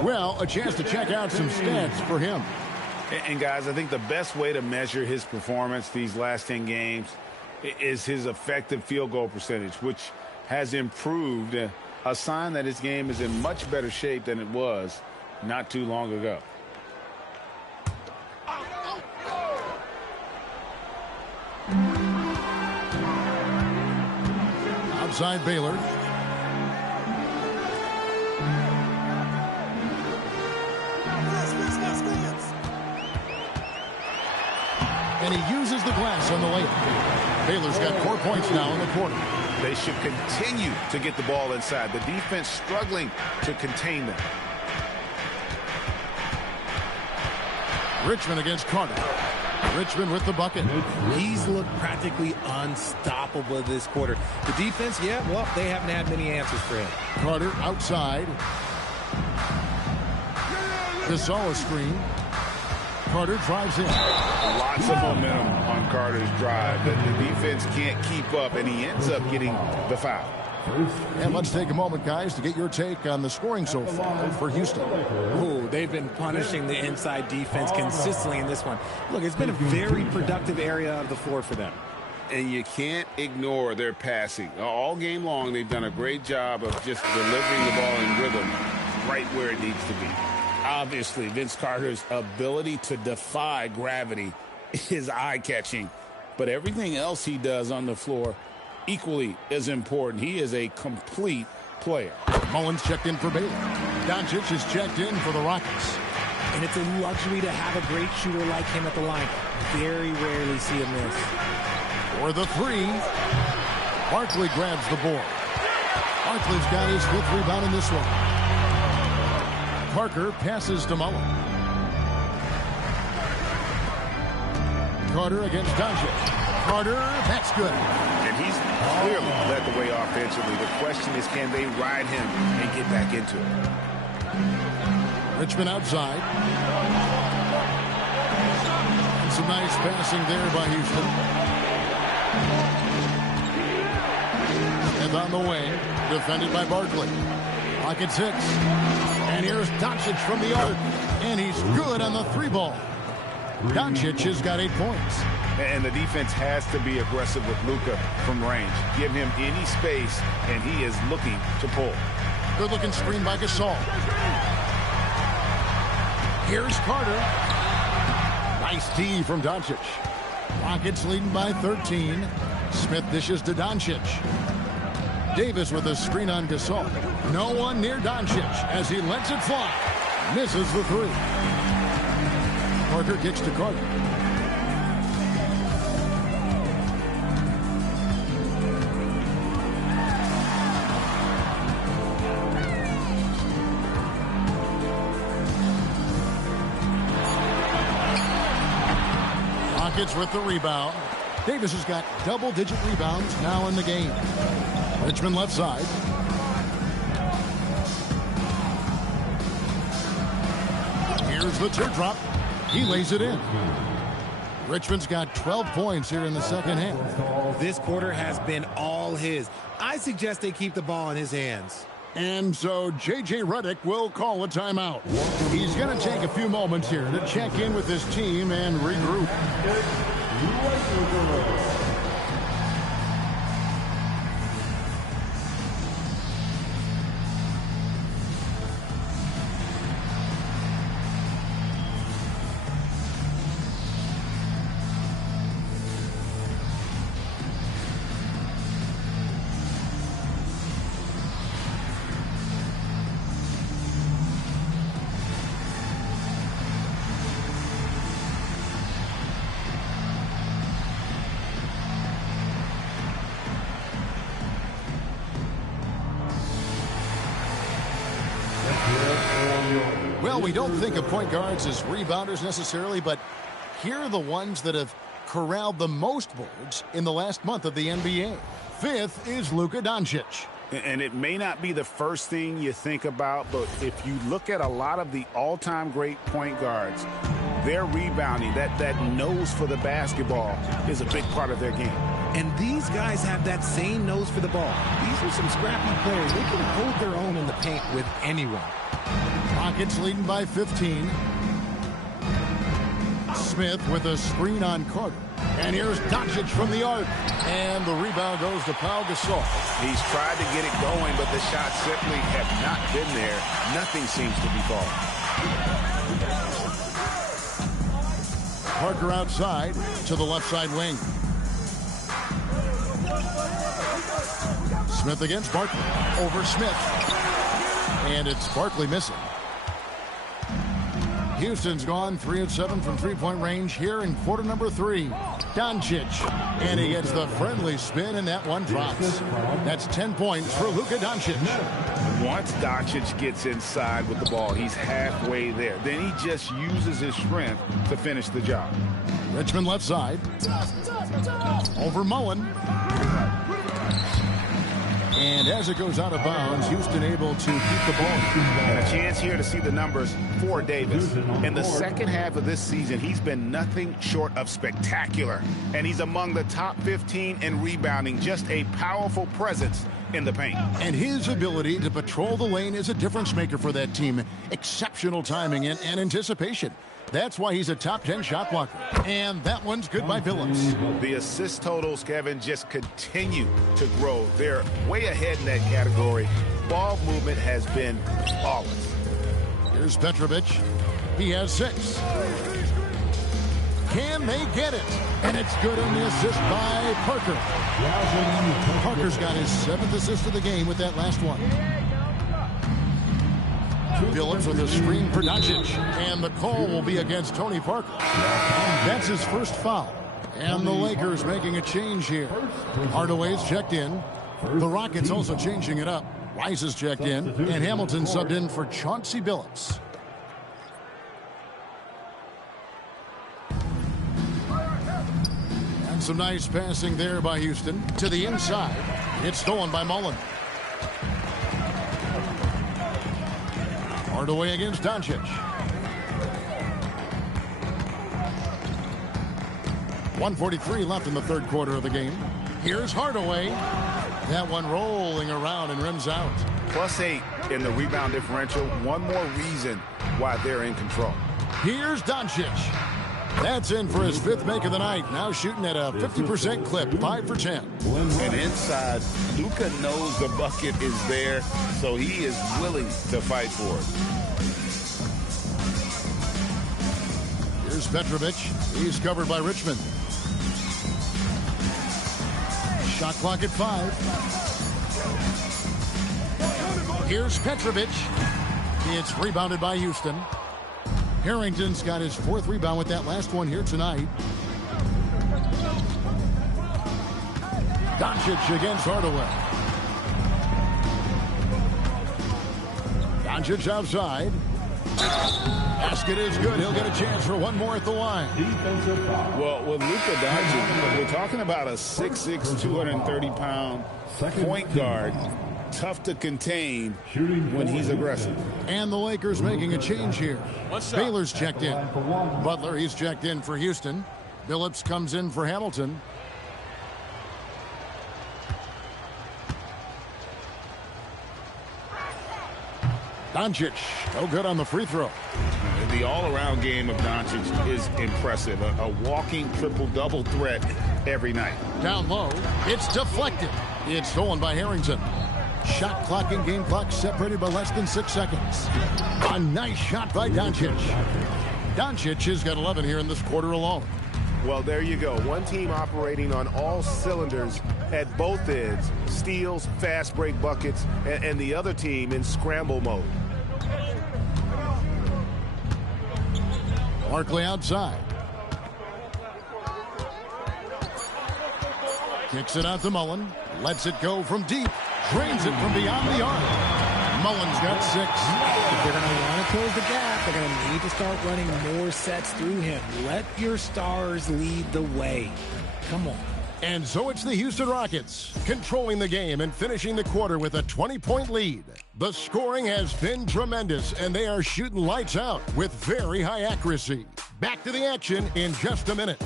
Well, a chance to check out some stats for him. And guys, I think the best way to measure his performance these last 10 games is his effective field goal percentage, which has improved, a sign that his game is in much better shape than it was not too long ago. Outside Baylor. And he uses the glass on the layup. Baylor's got 4 points now in the quarter. They should continue to get the ball inside. The defense struggling to contain them. Richmond against Carter. Richmond with the bucket. He's looked practically unstoppable this quarter. The defense, yeah, well, they haven't had many answers for him. Carter outside. Gasol screen. Carter drives in. Lots of momentum on Carter's drive. The defense can't keep up, and he ends up getting the foul. And let's take a moment, guys, to get your take on the scoring so far for Houston. Ooh, they've been punishing the inside defense consistently in this one. Look, it's been a very productive area of the floor for them. And you can't ignore their passing. All game long, they've done a great job of just delivering the ball in rhythm right where it needs to be. Obviously, Vince Carter's ability to defy gravity is eye-catching, but everything else he does on the floor equally as important. He is a complete player. Mullins checked in for Baylor. Doncic is checked in for the Rockets. And it's a luxury to have a great shooter like him at the line. Very rarely see a miss. For the three, Barkley grabs the board. Barkley's got his 5th rebound in this one. Parker passes to Mullen. Carter against Doncic. Carter, that's good. And he's clearly led the way offensively. The question is, can they ride him and get back into it? Richmond outside. And some nice passing there by Houston. And on the wing, defended by Barkley. Pocket 6. And here's Doncic from the arc. And he's good on the 3-ball. Doncic has got 8 points. And the defense has to be aggressive with Luka from range. Give him any space, and he is looking to pull. Good-looking screen by Gasol. Here's Carter. Nice D from Doncic. Rockets leading by 13. Smith dishes to Doncic. Davis with a screen on Gasol. No one near Doncic as he lets it fly. Misses the 3. Parker kicks to Carter. Rockets with the rebound. Davis has got double-digit rebounds now in the game. Richmond left side. Here's the teardrop. He lays it in. Richmond's got 12 points here in the second half. This quarter has been all his. I suggest they keep the ball in his hands. And so J.J. Redick will call a timeout. He's going to take a few moments here to check in with his team and regroup. Well, we don't think of point guards as rebounders necessarily, but here are the ones that have corralled the most boards in the last month of the NBA. 5th is Luka Doncic. And it may not be the first thing you think about, but if you look at a lot of the all-time great point guards, their rebounding, that nose for the basketball is a big part of their game. And these guys have that same nose for the ball. These are some scrappy players. They can hold their own in the paint with anyone. Rockets leading by 15. Smith with a screen on Carter. And here's Doncic from the arc. And the rebound goes to Pau Gasol. He's tried to get it going, but the shots simply have not been there. Nothing seems to be falling. Parker outside to the left side wing. Smith against Barkley. Over Smith. And it's Barkley missing. Houston's gone 3 of 7 from three-point range here in quarter number 3. Doncic. And he gets the friendly spin, and that one drops. That's 10 points for Luka Doncic. Once Doncic gets inside with the ball, he's halfway there. Then he just uses his strength to finish the job. Richmond left side. Over Mullen. And as it goes out of bounds, Houston able to keep the ball. And a chance here to see the numbers for Davis. In the second half of this season, he's been nothing short of spectacular. And he's among the top 15 in rebounding. Just a powerful presence in the paint. And his ability to patrol the lane is a difference maker for that team. Exceptional timing and anticipation. That's why he's a top 10 shot blocker. And that one's good by Phillips. The assist totals, Kevin, just continue to grow. They're way ahead in that category. Ball movement has been flawless. Here's Petrovic. He has 6. Can they get it? And it's good on the assist by Parker. Parker's got his 7th assist of the game with that last one. Phillips with a screen for Doncic. And the call will be against Tony Parker. That's his first foul. And the Lakers making a change here. Hardaway's checked in. The Rockets also changing it up. Rice is checked in. And Hamilton subbed in for Chauncey Billups. And some nice passing there by Houston. To the inside. It's stolen by Mullen. Hardaway against Doncic. 1:43 left in the third quarter of the game. Here's Hardaway. That one rolling around and rims out. +8 in the rebound differential. One more reason why they're in control. Here's Doncic. That's in for his 5th make of the night. Now shooting at a 50% clip, 5 for 10. And inside, Luka knows the bucket is there, so he is willing to fight for it. Here's Petrovic. He's covered by Richmond. Shot clock at 5. Here's Petrovic. It's rebounded by Houston. Harrington's got his 4th rebound with that last one here tonight. Doncic against Hardaway. Doncic outside. Basket is good. He'll get a chance for one more at the line. Well, with Luka Doncic, we're talking about a 6'6", 230-pound point guard. Tough to contain when he's aggressive. And the Lakers making a change here. Baylor's checked in. Butler, he's checked in for Houston. Billups comes in for Hamilton. Doncic, no good on the free throw. The all-around game of Doncic is impressive. A walking triple-double threat every night. Down low, it's deflected. It's stolen by Harrington. Shot clock and game clock separated by less than 6 seconds. A nice shot by Doncic. Doncic has got 11 here in this quarter alone. Well, there you go. One team operating on all cylinders at both ends. Steals, fast break buckets, and the other team in scramble mode. Barkley outside. Kicks it out to Mullen. Lets it go from deep. Drains it from beyond the arc. Mullen's got 6. If they're going to want to close the gap, they're going to need to start running more sets through him. Let your stars lead the way. Come on. And so it's the Houston Rockets controlling the game and finishing the quarter with a 20-point lead. The scoring has been tremendous, and they are shooting lights out with very high accuracy. Back to the action in just a minute.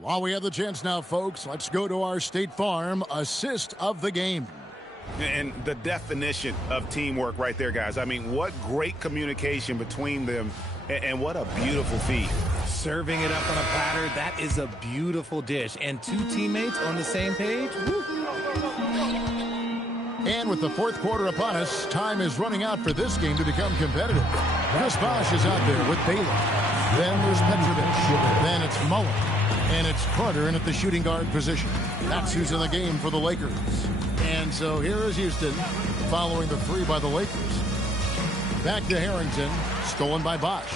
While we have the chance now, folks, let's go to our State Farm assist of the game. And the definition of teamwork right there, guys. I mean, what great communication between them, and what a beautiful feed. Serving it up on a platter, that is a beautiful dish. And 2 teammates on the same page. Woo. And with the 4th quarter upon us, time is running out for this game to become competitive. Chris Bosh is out there with Baylor. Then there's Petrovic. Then it's Mullen. And it's Carter in at the shooting guard position. That's who's in the game for the Lakers. And so here is Houston following the 3 by the Lakers. Back to Harrington, stolen by Bosh.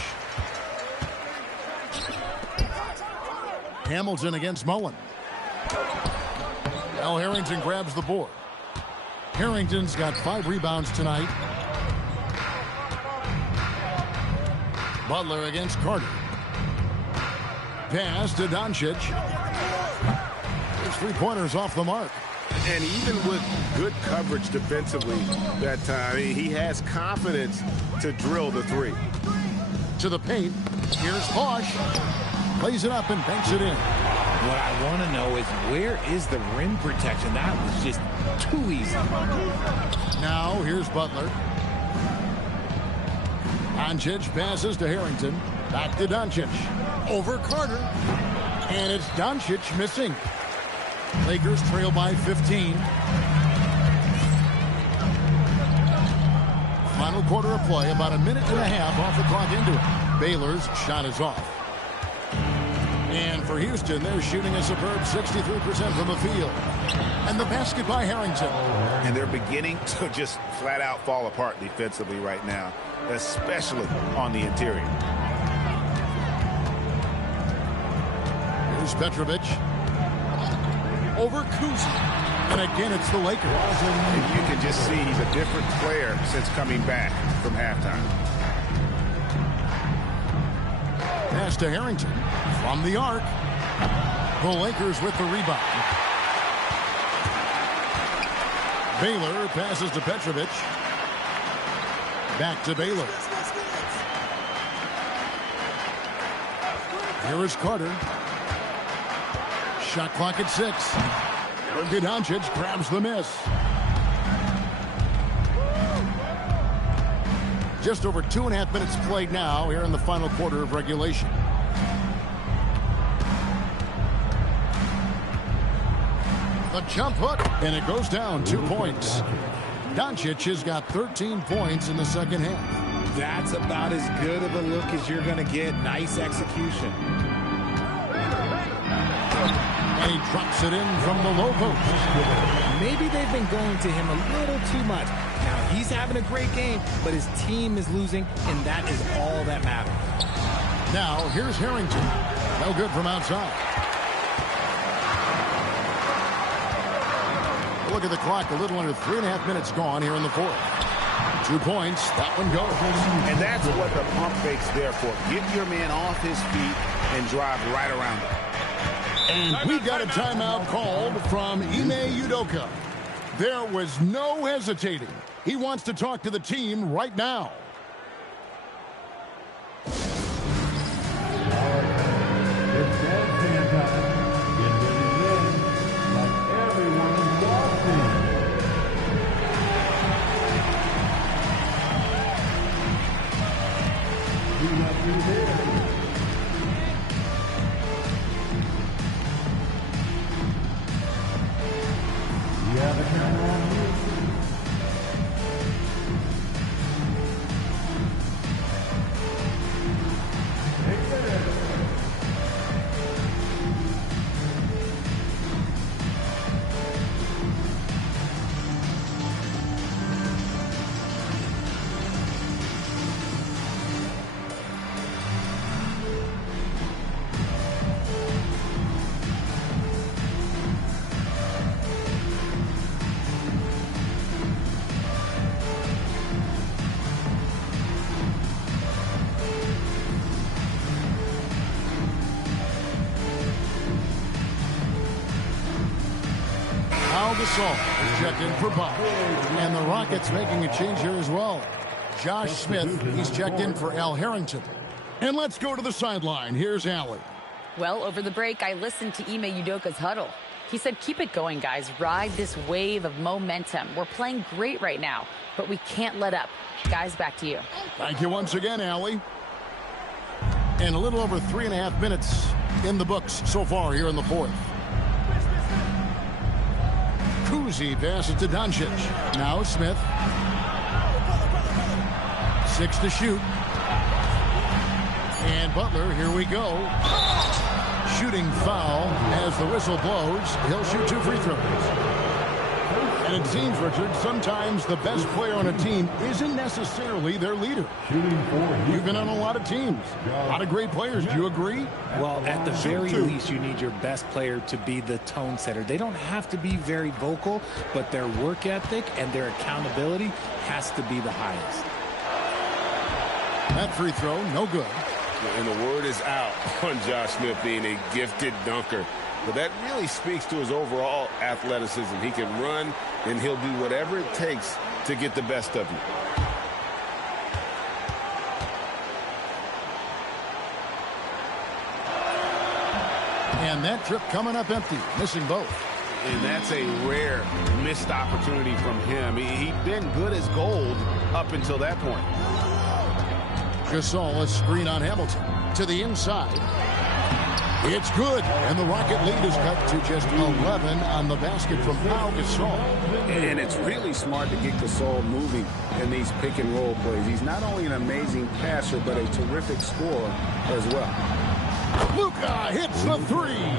Hamilton against Mullen. Now Harrington grabs the board. Harrington's got 5 rebounds tonight. Butler against Carter. Pass to Doncic. His 3-pointers off the mark. And even with good coverage defensively that time, he has confidence to drill the 3. To the paint. Here's Bosch. Lays it up and banks it in. What I want to know is, where is the rim protection? That was just too easy. Now here's Butler. Doncic passes to Harrington. Back to Doncic. Over Carter. And it's Doncic missing. Lakers trail by 15. Final quarter of play, about a minute and a half off the clock into it. Baylor's shot is off. And for Houston, they're shooting a superb 63% from the field. And the basket by Harrington. And they're beginning to just flat out fall apart defensively right now, especially on the interior. Here's Petrovic. Over Kuzi. And again, it's the Lakers. And you can just see he's a different player since coming back from halftime. Pass to Harrington from the arc. The Lakers with the rebound. Baylor passes to Petrovic. Back to Baylor. Here is Carter. Shot clock at 6. Doncic grabs the miss. Just over 2.5 minutes played now here in the final quarter of regulation. The jump hook, and it goes down 2 points. Doncic has got 13 points in the second half. That's about as good of a look as you're going to get. Nice execution. And he drops it in from the low post. Maybe they've been going to him a little too much. Now, he's having a great game, but his team is losing, and that is all that matters. Now, here's Harrington. No good from outside. Look at the clock. A little under 3.5 minutes gone here in the fourth. 2 points. That one goes. And that's what the pump fake's there for. Get your man off his feet and drive right around him. And we got a timeout called from Ime Udoka. There was no hesitating. He wants to talk to the team right now. Gasol is checked in for Bob. And the Rockets making a change here as well. Josh Smith, he's checked in for Al Harrington. And let's go to the sideline. Here's Allie. Well, over the break, I listened to Ime Udoka's huddle. He said, keep it going, guys. Ride this wave of momentum. We're playing great right now, but we can't let up. Guys, back to you. Thank you once again, Allie. And a little over 3.5 minutes in the books so far here in the fourth. Kuzi passes to Doncic. Now Smith. 6 to shoot. And Butler, here we go. Shooting foul as the whistle blows. He'll shoot 2 free throws. And it seems, Richard, sometimes the best player on a team isn't necessarily their leader. You've been on a lot of teams, a lot of great players. Do you agree? Well, at the very least, you need your best player to be the tone setter. They don't have to be very vocal, but their work ethic and their accountability has to be the highest. That free throw, no good. And the word is out on Josh Smith being a gifted dunker. But that really speaks to his overall athleticism. He can run, and he'll do whatever it takes to get the best of you. And that trip coming up empty, missing both. And that's a rare missed opportunity from him. He'd been good as gold up until that point. Gasol, a screen on Hamilton. To the inside. It's good. And the Rocket lead is cut to just 11 on the basket from Pau Gasol. And it's really smart to get Gasol moving in these pick-and-roll plays. He's not only an amazing passer, but a terrific scorer as well. Luka hits the three.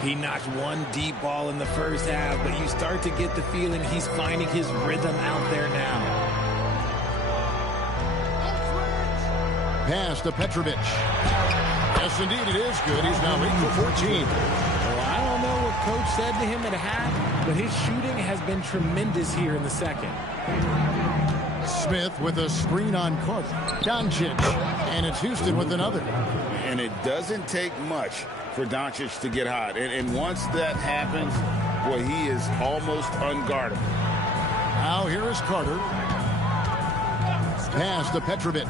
He knocked one deep ball in the first half, but you start to get the feeling he's finding his rhythm out there now. Pass to Petrovic. Yes, indeed, it is good. He's now 8 for 14. Well, I don't know what Coach said to him at half, but his shooting has been tremendous here in the second. Smith with a screen on Carter. Doncic, and it's Houston with another. And it doesn't take much for Doncic to get hot. And once that happens, boy, he is almost unguardable. Now here is Carter. Pass to Petrovic.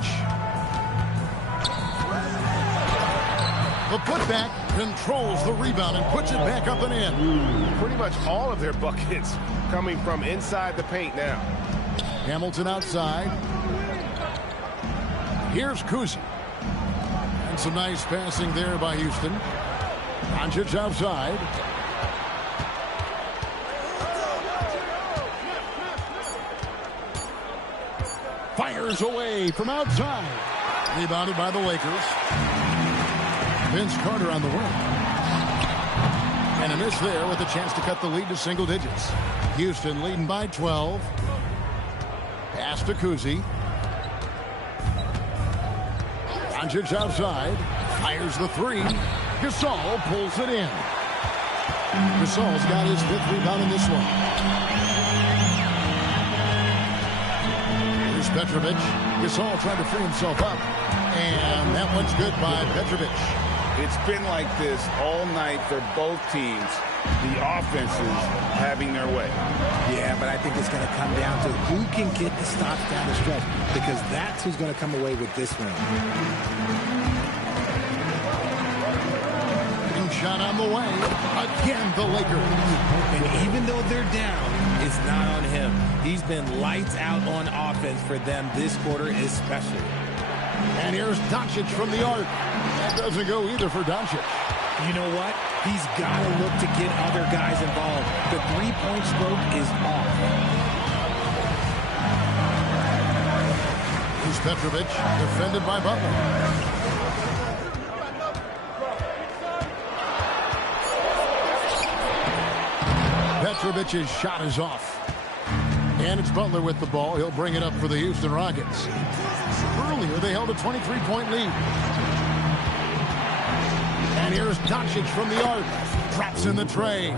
The putback controls the rebound and puts it back up and in. Pretty much all of their buckets coming from inside the paint now. Hamilton outside. Here's Kuzi. And some nice passing there by Houston. Doncic outside. Fires away from outside. Rebounded by the Lakers. Vince Carter on the wing. And a miss there with a chance to cut the lead to single digits. Houston leading by 12. Pass to Kuzi. Doncic outside. Fires the three. Gasol pulls it in. Gasol's got his 5th rebound in this one. Here's Petrovic. Gasol trying to free himself up. And that one's good by Petrovic. It's been like this all night for both teams. The offenses having their way. Yeah, but I think it's going to come down to who can get the stops down the stretch, because that's who's going to come away with this one. Shot on the way. Again, the Lakers. And even though they're down, it's not on him. He's been lights out on offense for them this quarter especially. And here's Doncic from the arc. That doesn't go either for Doncic. You know what? He's got to look to get other guys involved. The three-point stroke is off. Here's Petrovic, defended by Butler. Petrovic's shot is off. And it's Butler with the ball. He'll bring it up for the Houston Rockets. Earlier, they held a 23-point lead. And here's Doncic from the arc. Drops in the tray.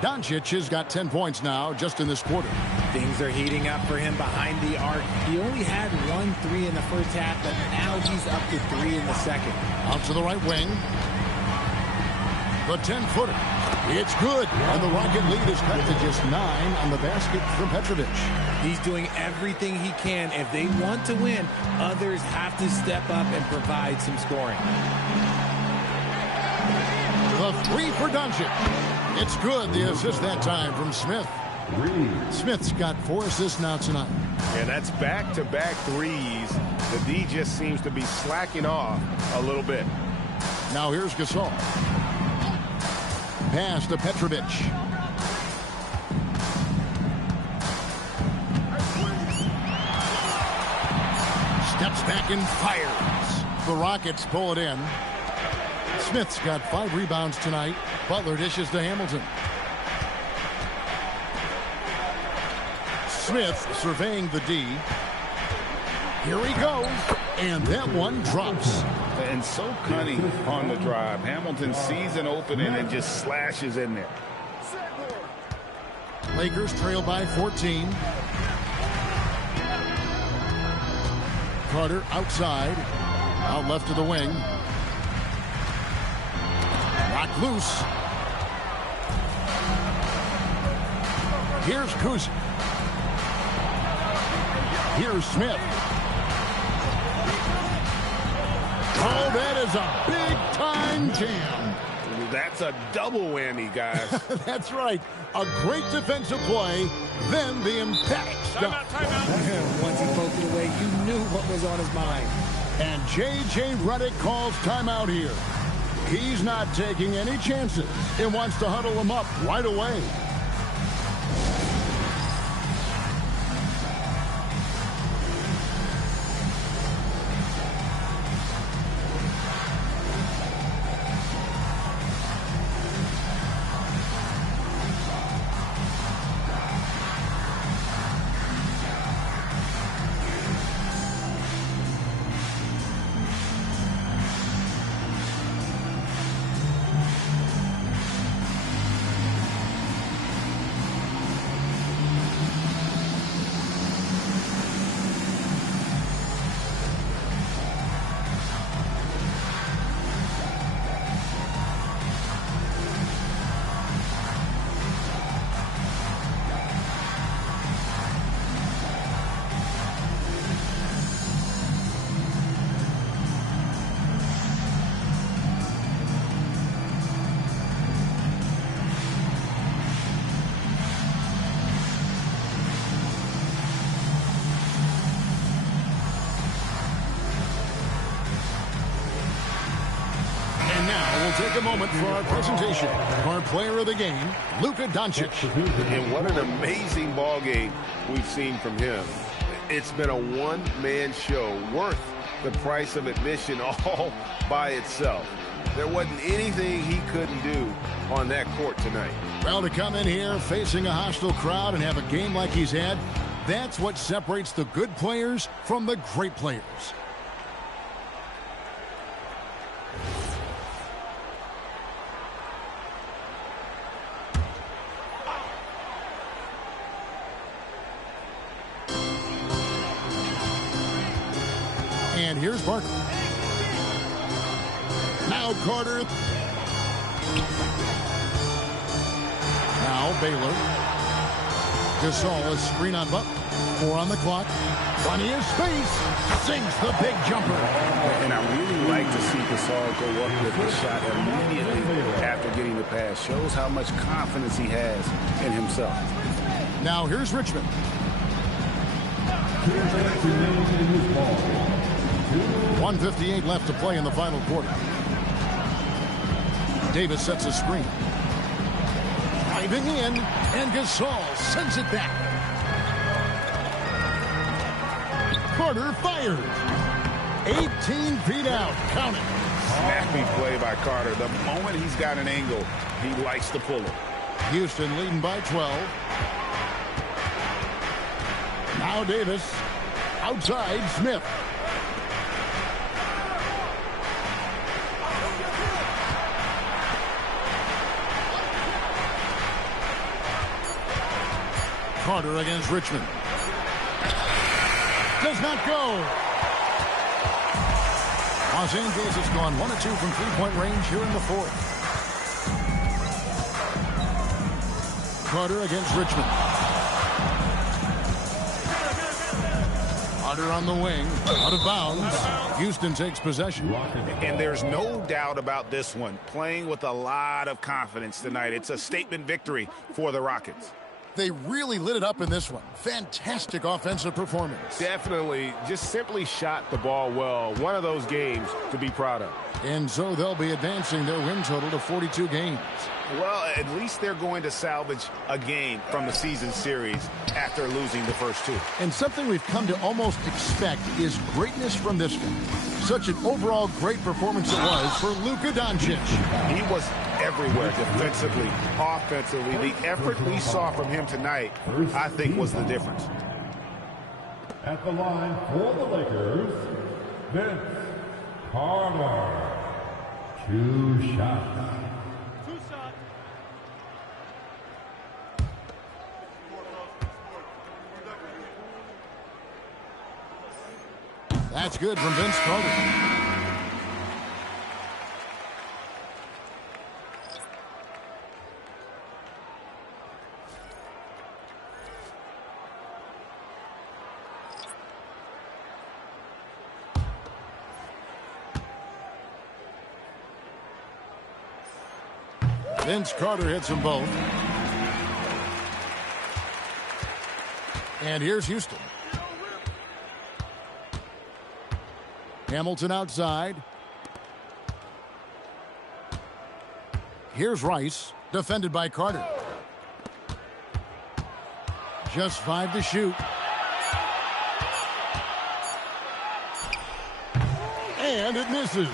Doncic has got 10 points now just in this quarter. Things are heating up for him behind the arc. He only had 1 3 in the first half, but now he's up to 3 in the second. Out to the right wing. The 10-footer. It's good. And the Rocket lead is cut to just 9 on the basket from Petrovic. He's doing everything he can. If they want to win, others have to step up and provide some scoring. The 3 for Doncic. It's good. The assist that time from Smith. Smith's got 4 assists now tonight. And that's back-to-back threes. The D just seems to be slacking off a little bit. Now here's Gasol. Pass to Petrovic. Steps back and fires. The Rockets pull it in. Smith's got 5 rebounds tonight. Butler dishes to Hamilton. Smith surveying the D. Here he goes, and that one drops. And so cunning on the drive. Hamilton sees an opening and just slashes in there. Lakers trail by 14. Carter outside. Out left of the wing. Knocked loose. Here's Kuz. Here's Smith. Oh, that is a big-time jam. That's a double whammy, guys. That's right. A great defensive play, then the emphatic stuff. Once he poked it away, you knew what was on his mind. And J.J. Redick calls timeout here. He's not taking any chances and wants to huddle him up right away. Take a moment for our presentation. Our player of the game, Luka Doncic. And what an amazing ball game we've seen from him. It's been a one-man show worth the price of admission all by itself. There wasn't anything he couldn't do on that court tonight. Well, to come in here facing a hostile crowd and have a game like he's had, that's what separates the good players from the great players. And here's Barker. Now Carter. Now Baylor. Gasol is screen on Buck. 4 on the clock. Plenty of space. Sinks the big jumper. And I really like to see Gasol go up with the shot immediately after getting the pass. Shows how much confidence he has in himself. Now here's Richmond. 1:58 left to play in the final quarter. Davis sets a screen. Diving in, and Gasol sends it back. Carter fires. 18 feet out. Count it. Snappy play by Carter. The moment he's got an angle, he likes to pull it. Houston leading by 12. Now Davis. Outside, Smith. Carter against Richmond. Does not go. Los Angeles has gone 1 of 2 from three-point range here in the fourth. Carter against Richmond. Carter on the wing, out of bounds. Houston takes possession. And there's no doubt about this one. Playing with a lot of confidence tonight. It's a statement victory for the Rockets. They really lit it up in this one. Fantastic offensive performance. Definitely just simply shot the ball well. One of those games to be proud of. And so they'll be advancing their win total to 42 games. Well, at least they're going to salvage a game from the season series after losing the first 2. And something we've come to almost expect is greatness from this guy. Such an overall great performance it was for Luka Doncic. He was everywhere, defensively, offensively. The effort we saw from him tonight, I think, was the difference. At the line for the Lakers, Vince Carter. 2 shots. That's good from Vince Carter. Vince Carter hits them both. And here's Houston. Hamilton outside. Here's Rice, defended by Carter. Just 5 to shoot. And it misses.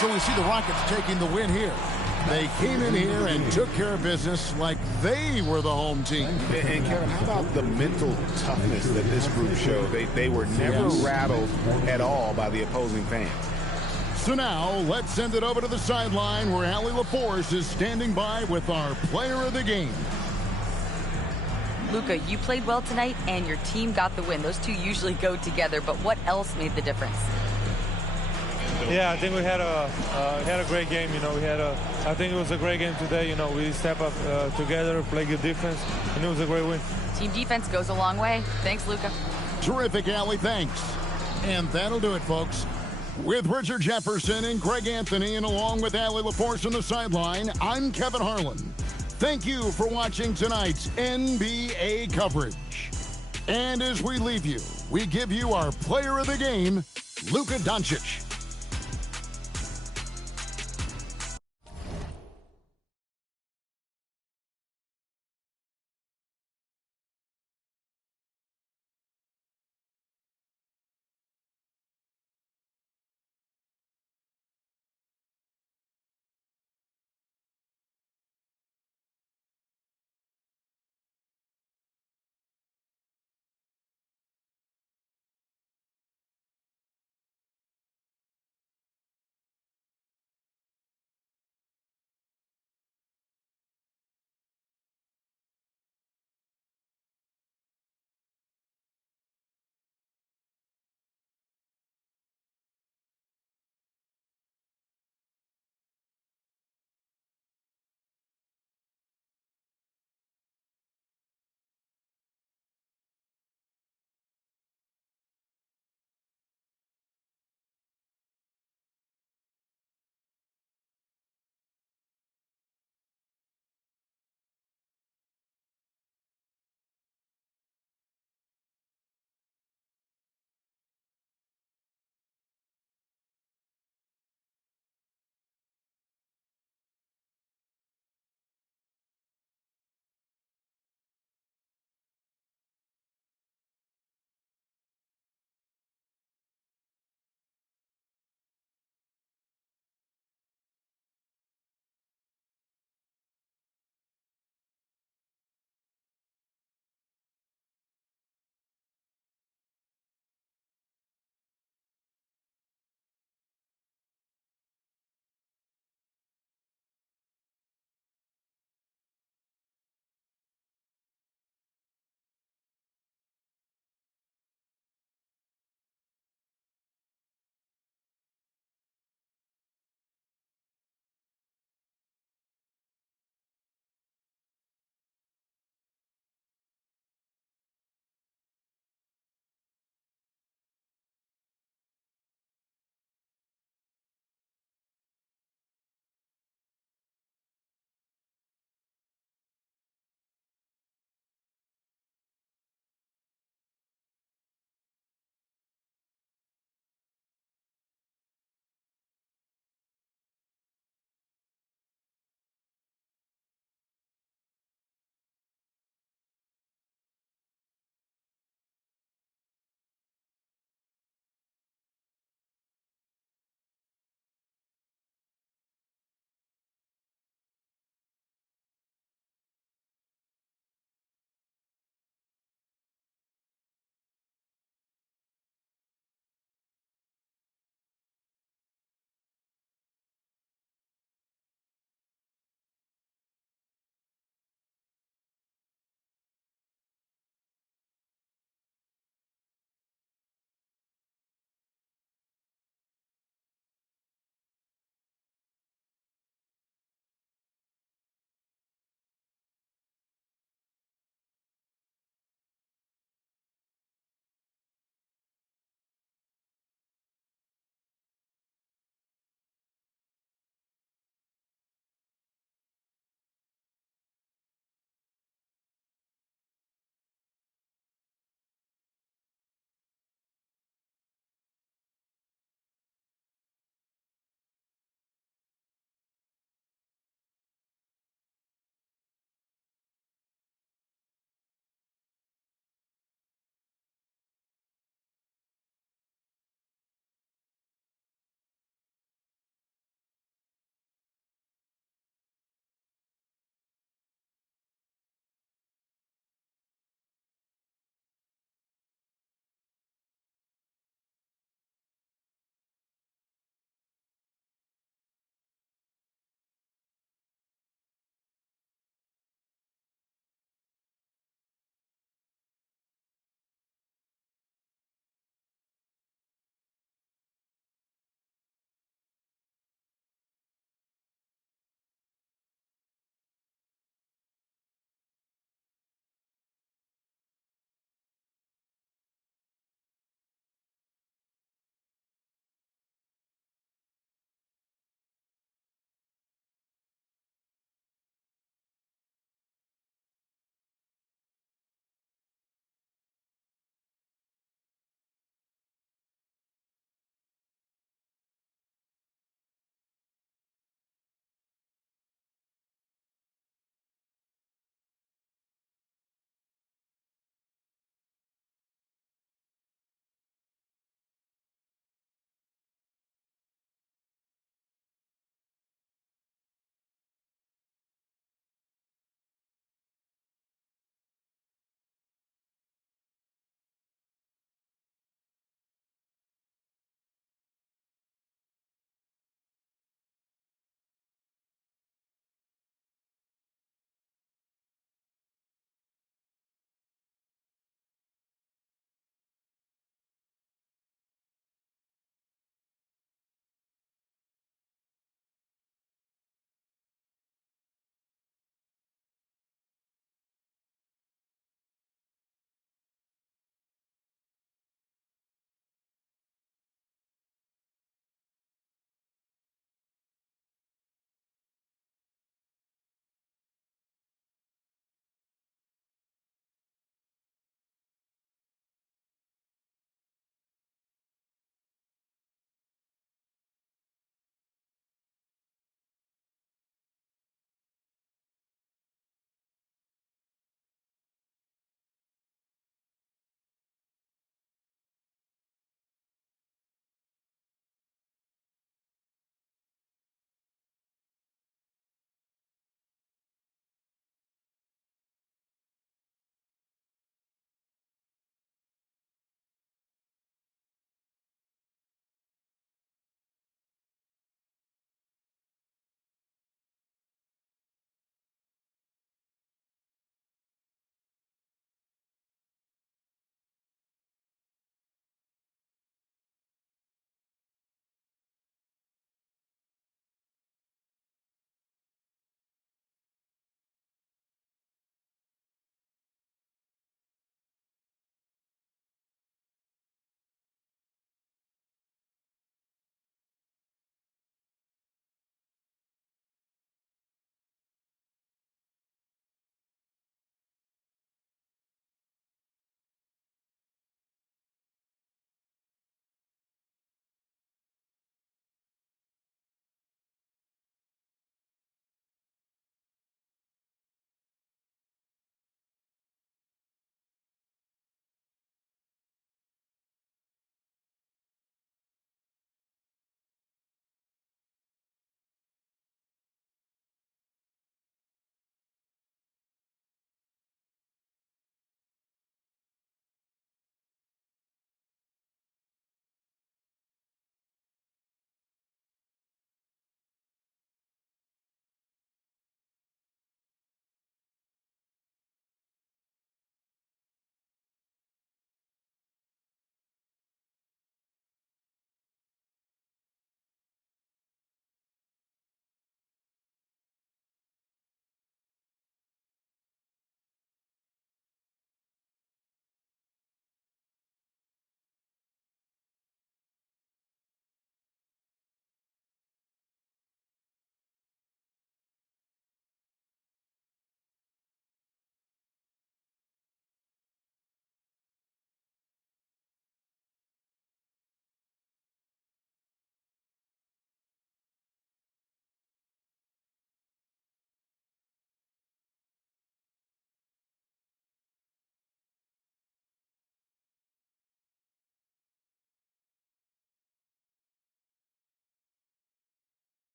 So we see the Rockets taking the win here. They came in here and took care of business like they were the home team. And Kevin, how about the mental toughness that this group showed? They were never rattled at all by the opposing fans. So now let's send it over to the sideline where Allie LaForce is standing by with our player of the game. Luka, you played well tonight and your team got the win. Those two usually go together, but what else made the difference? Yeah, I think we had a great game. I think it was a great game today. We step up together, play good defense, and it was a great win. Team defense goes a long way. Thanks, Luka. Terrific, Allie. Thanks. And that'll do it, folks. With Richard Jefferson and Greg Anthony, and along with Allie LaForce on the sideline, I'm Kevin Harlan. Thank you for watching tonight's NBA coverage. And as we leave you, we give you our player of the game, Luka Doncic.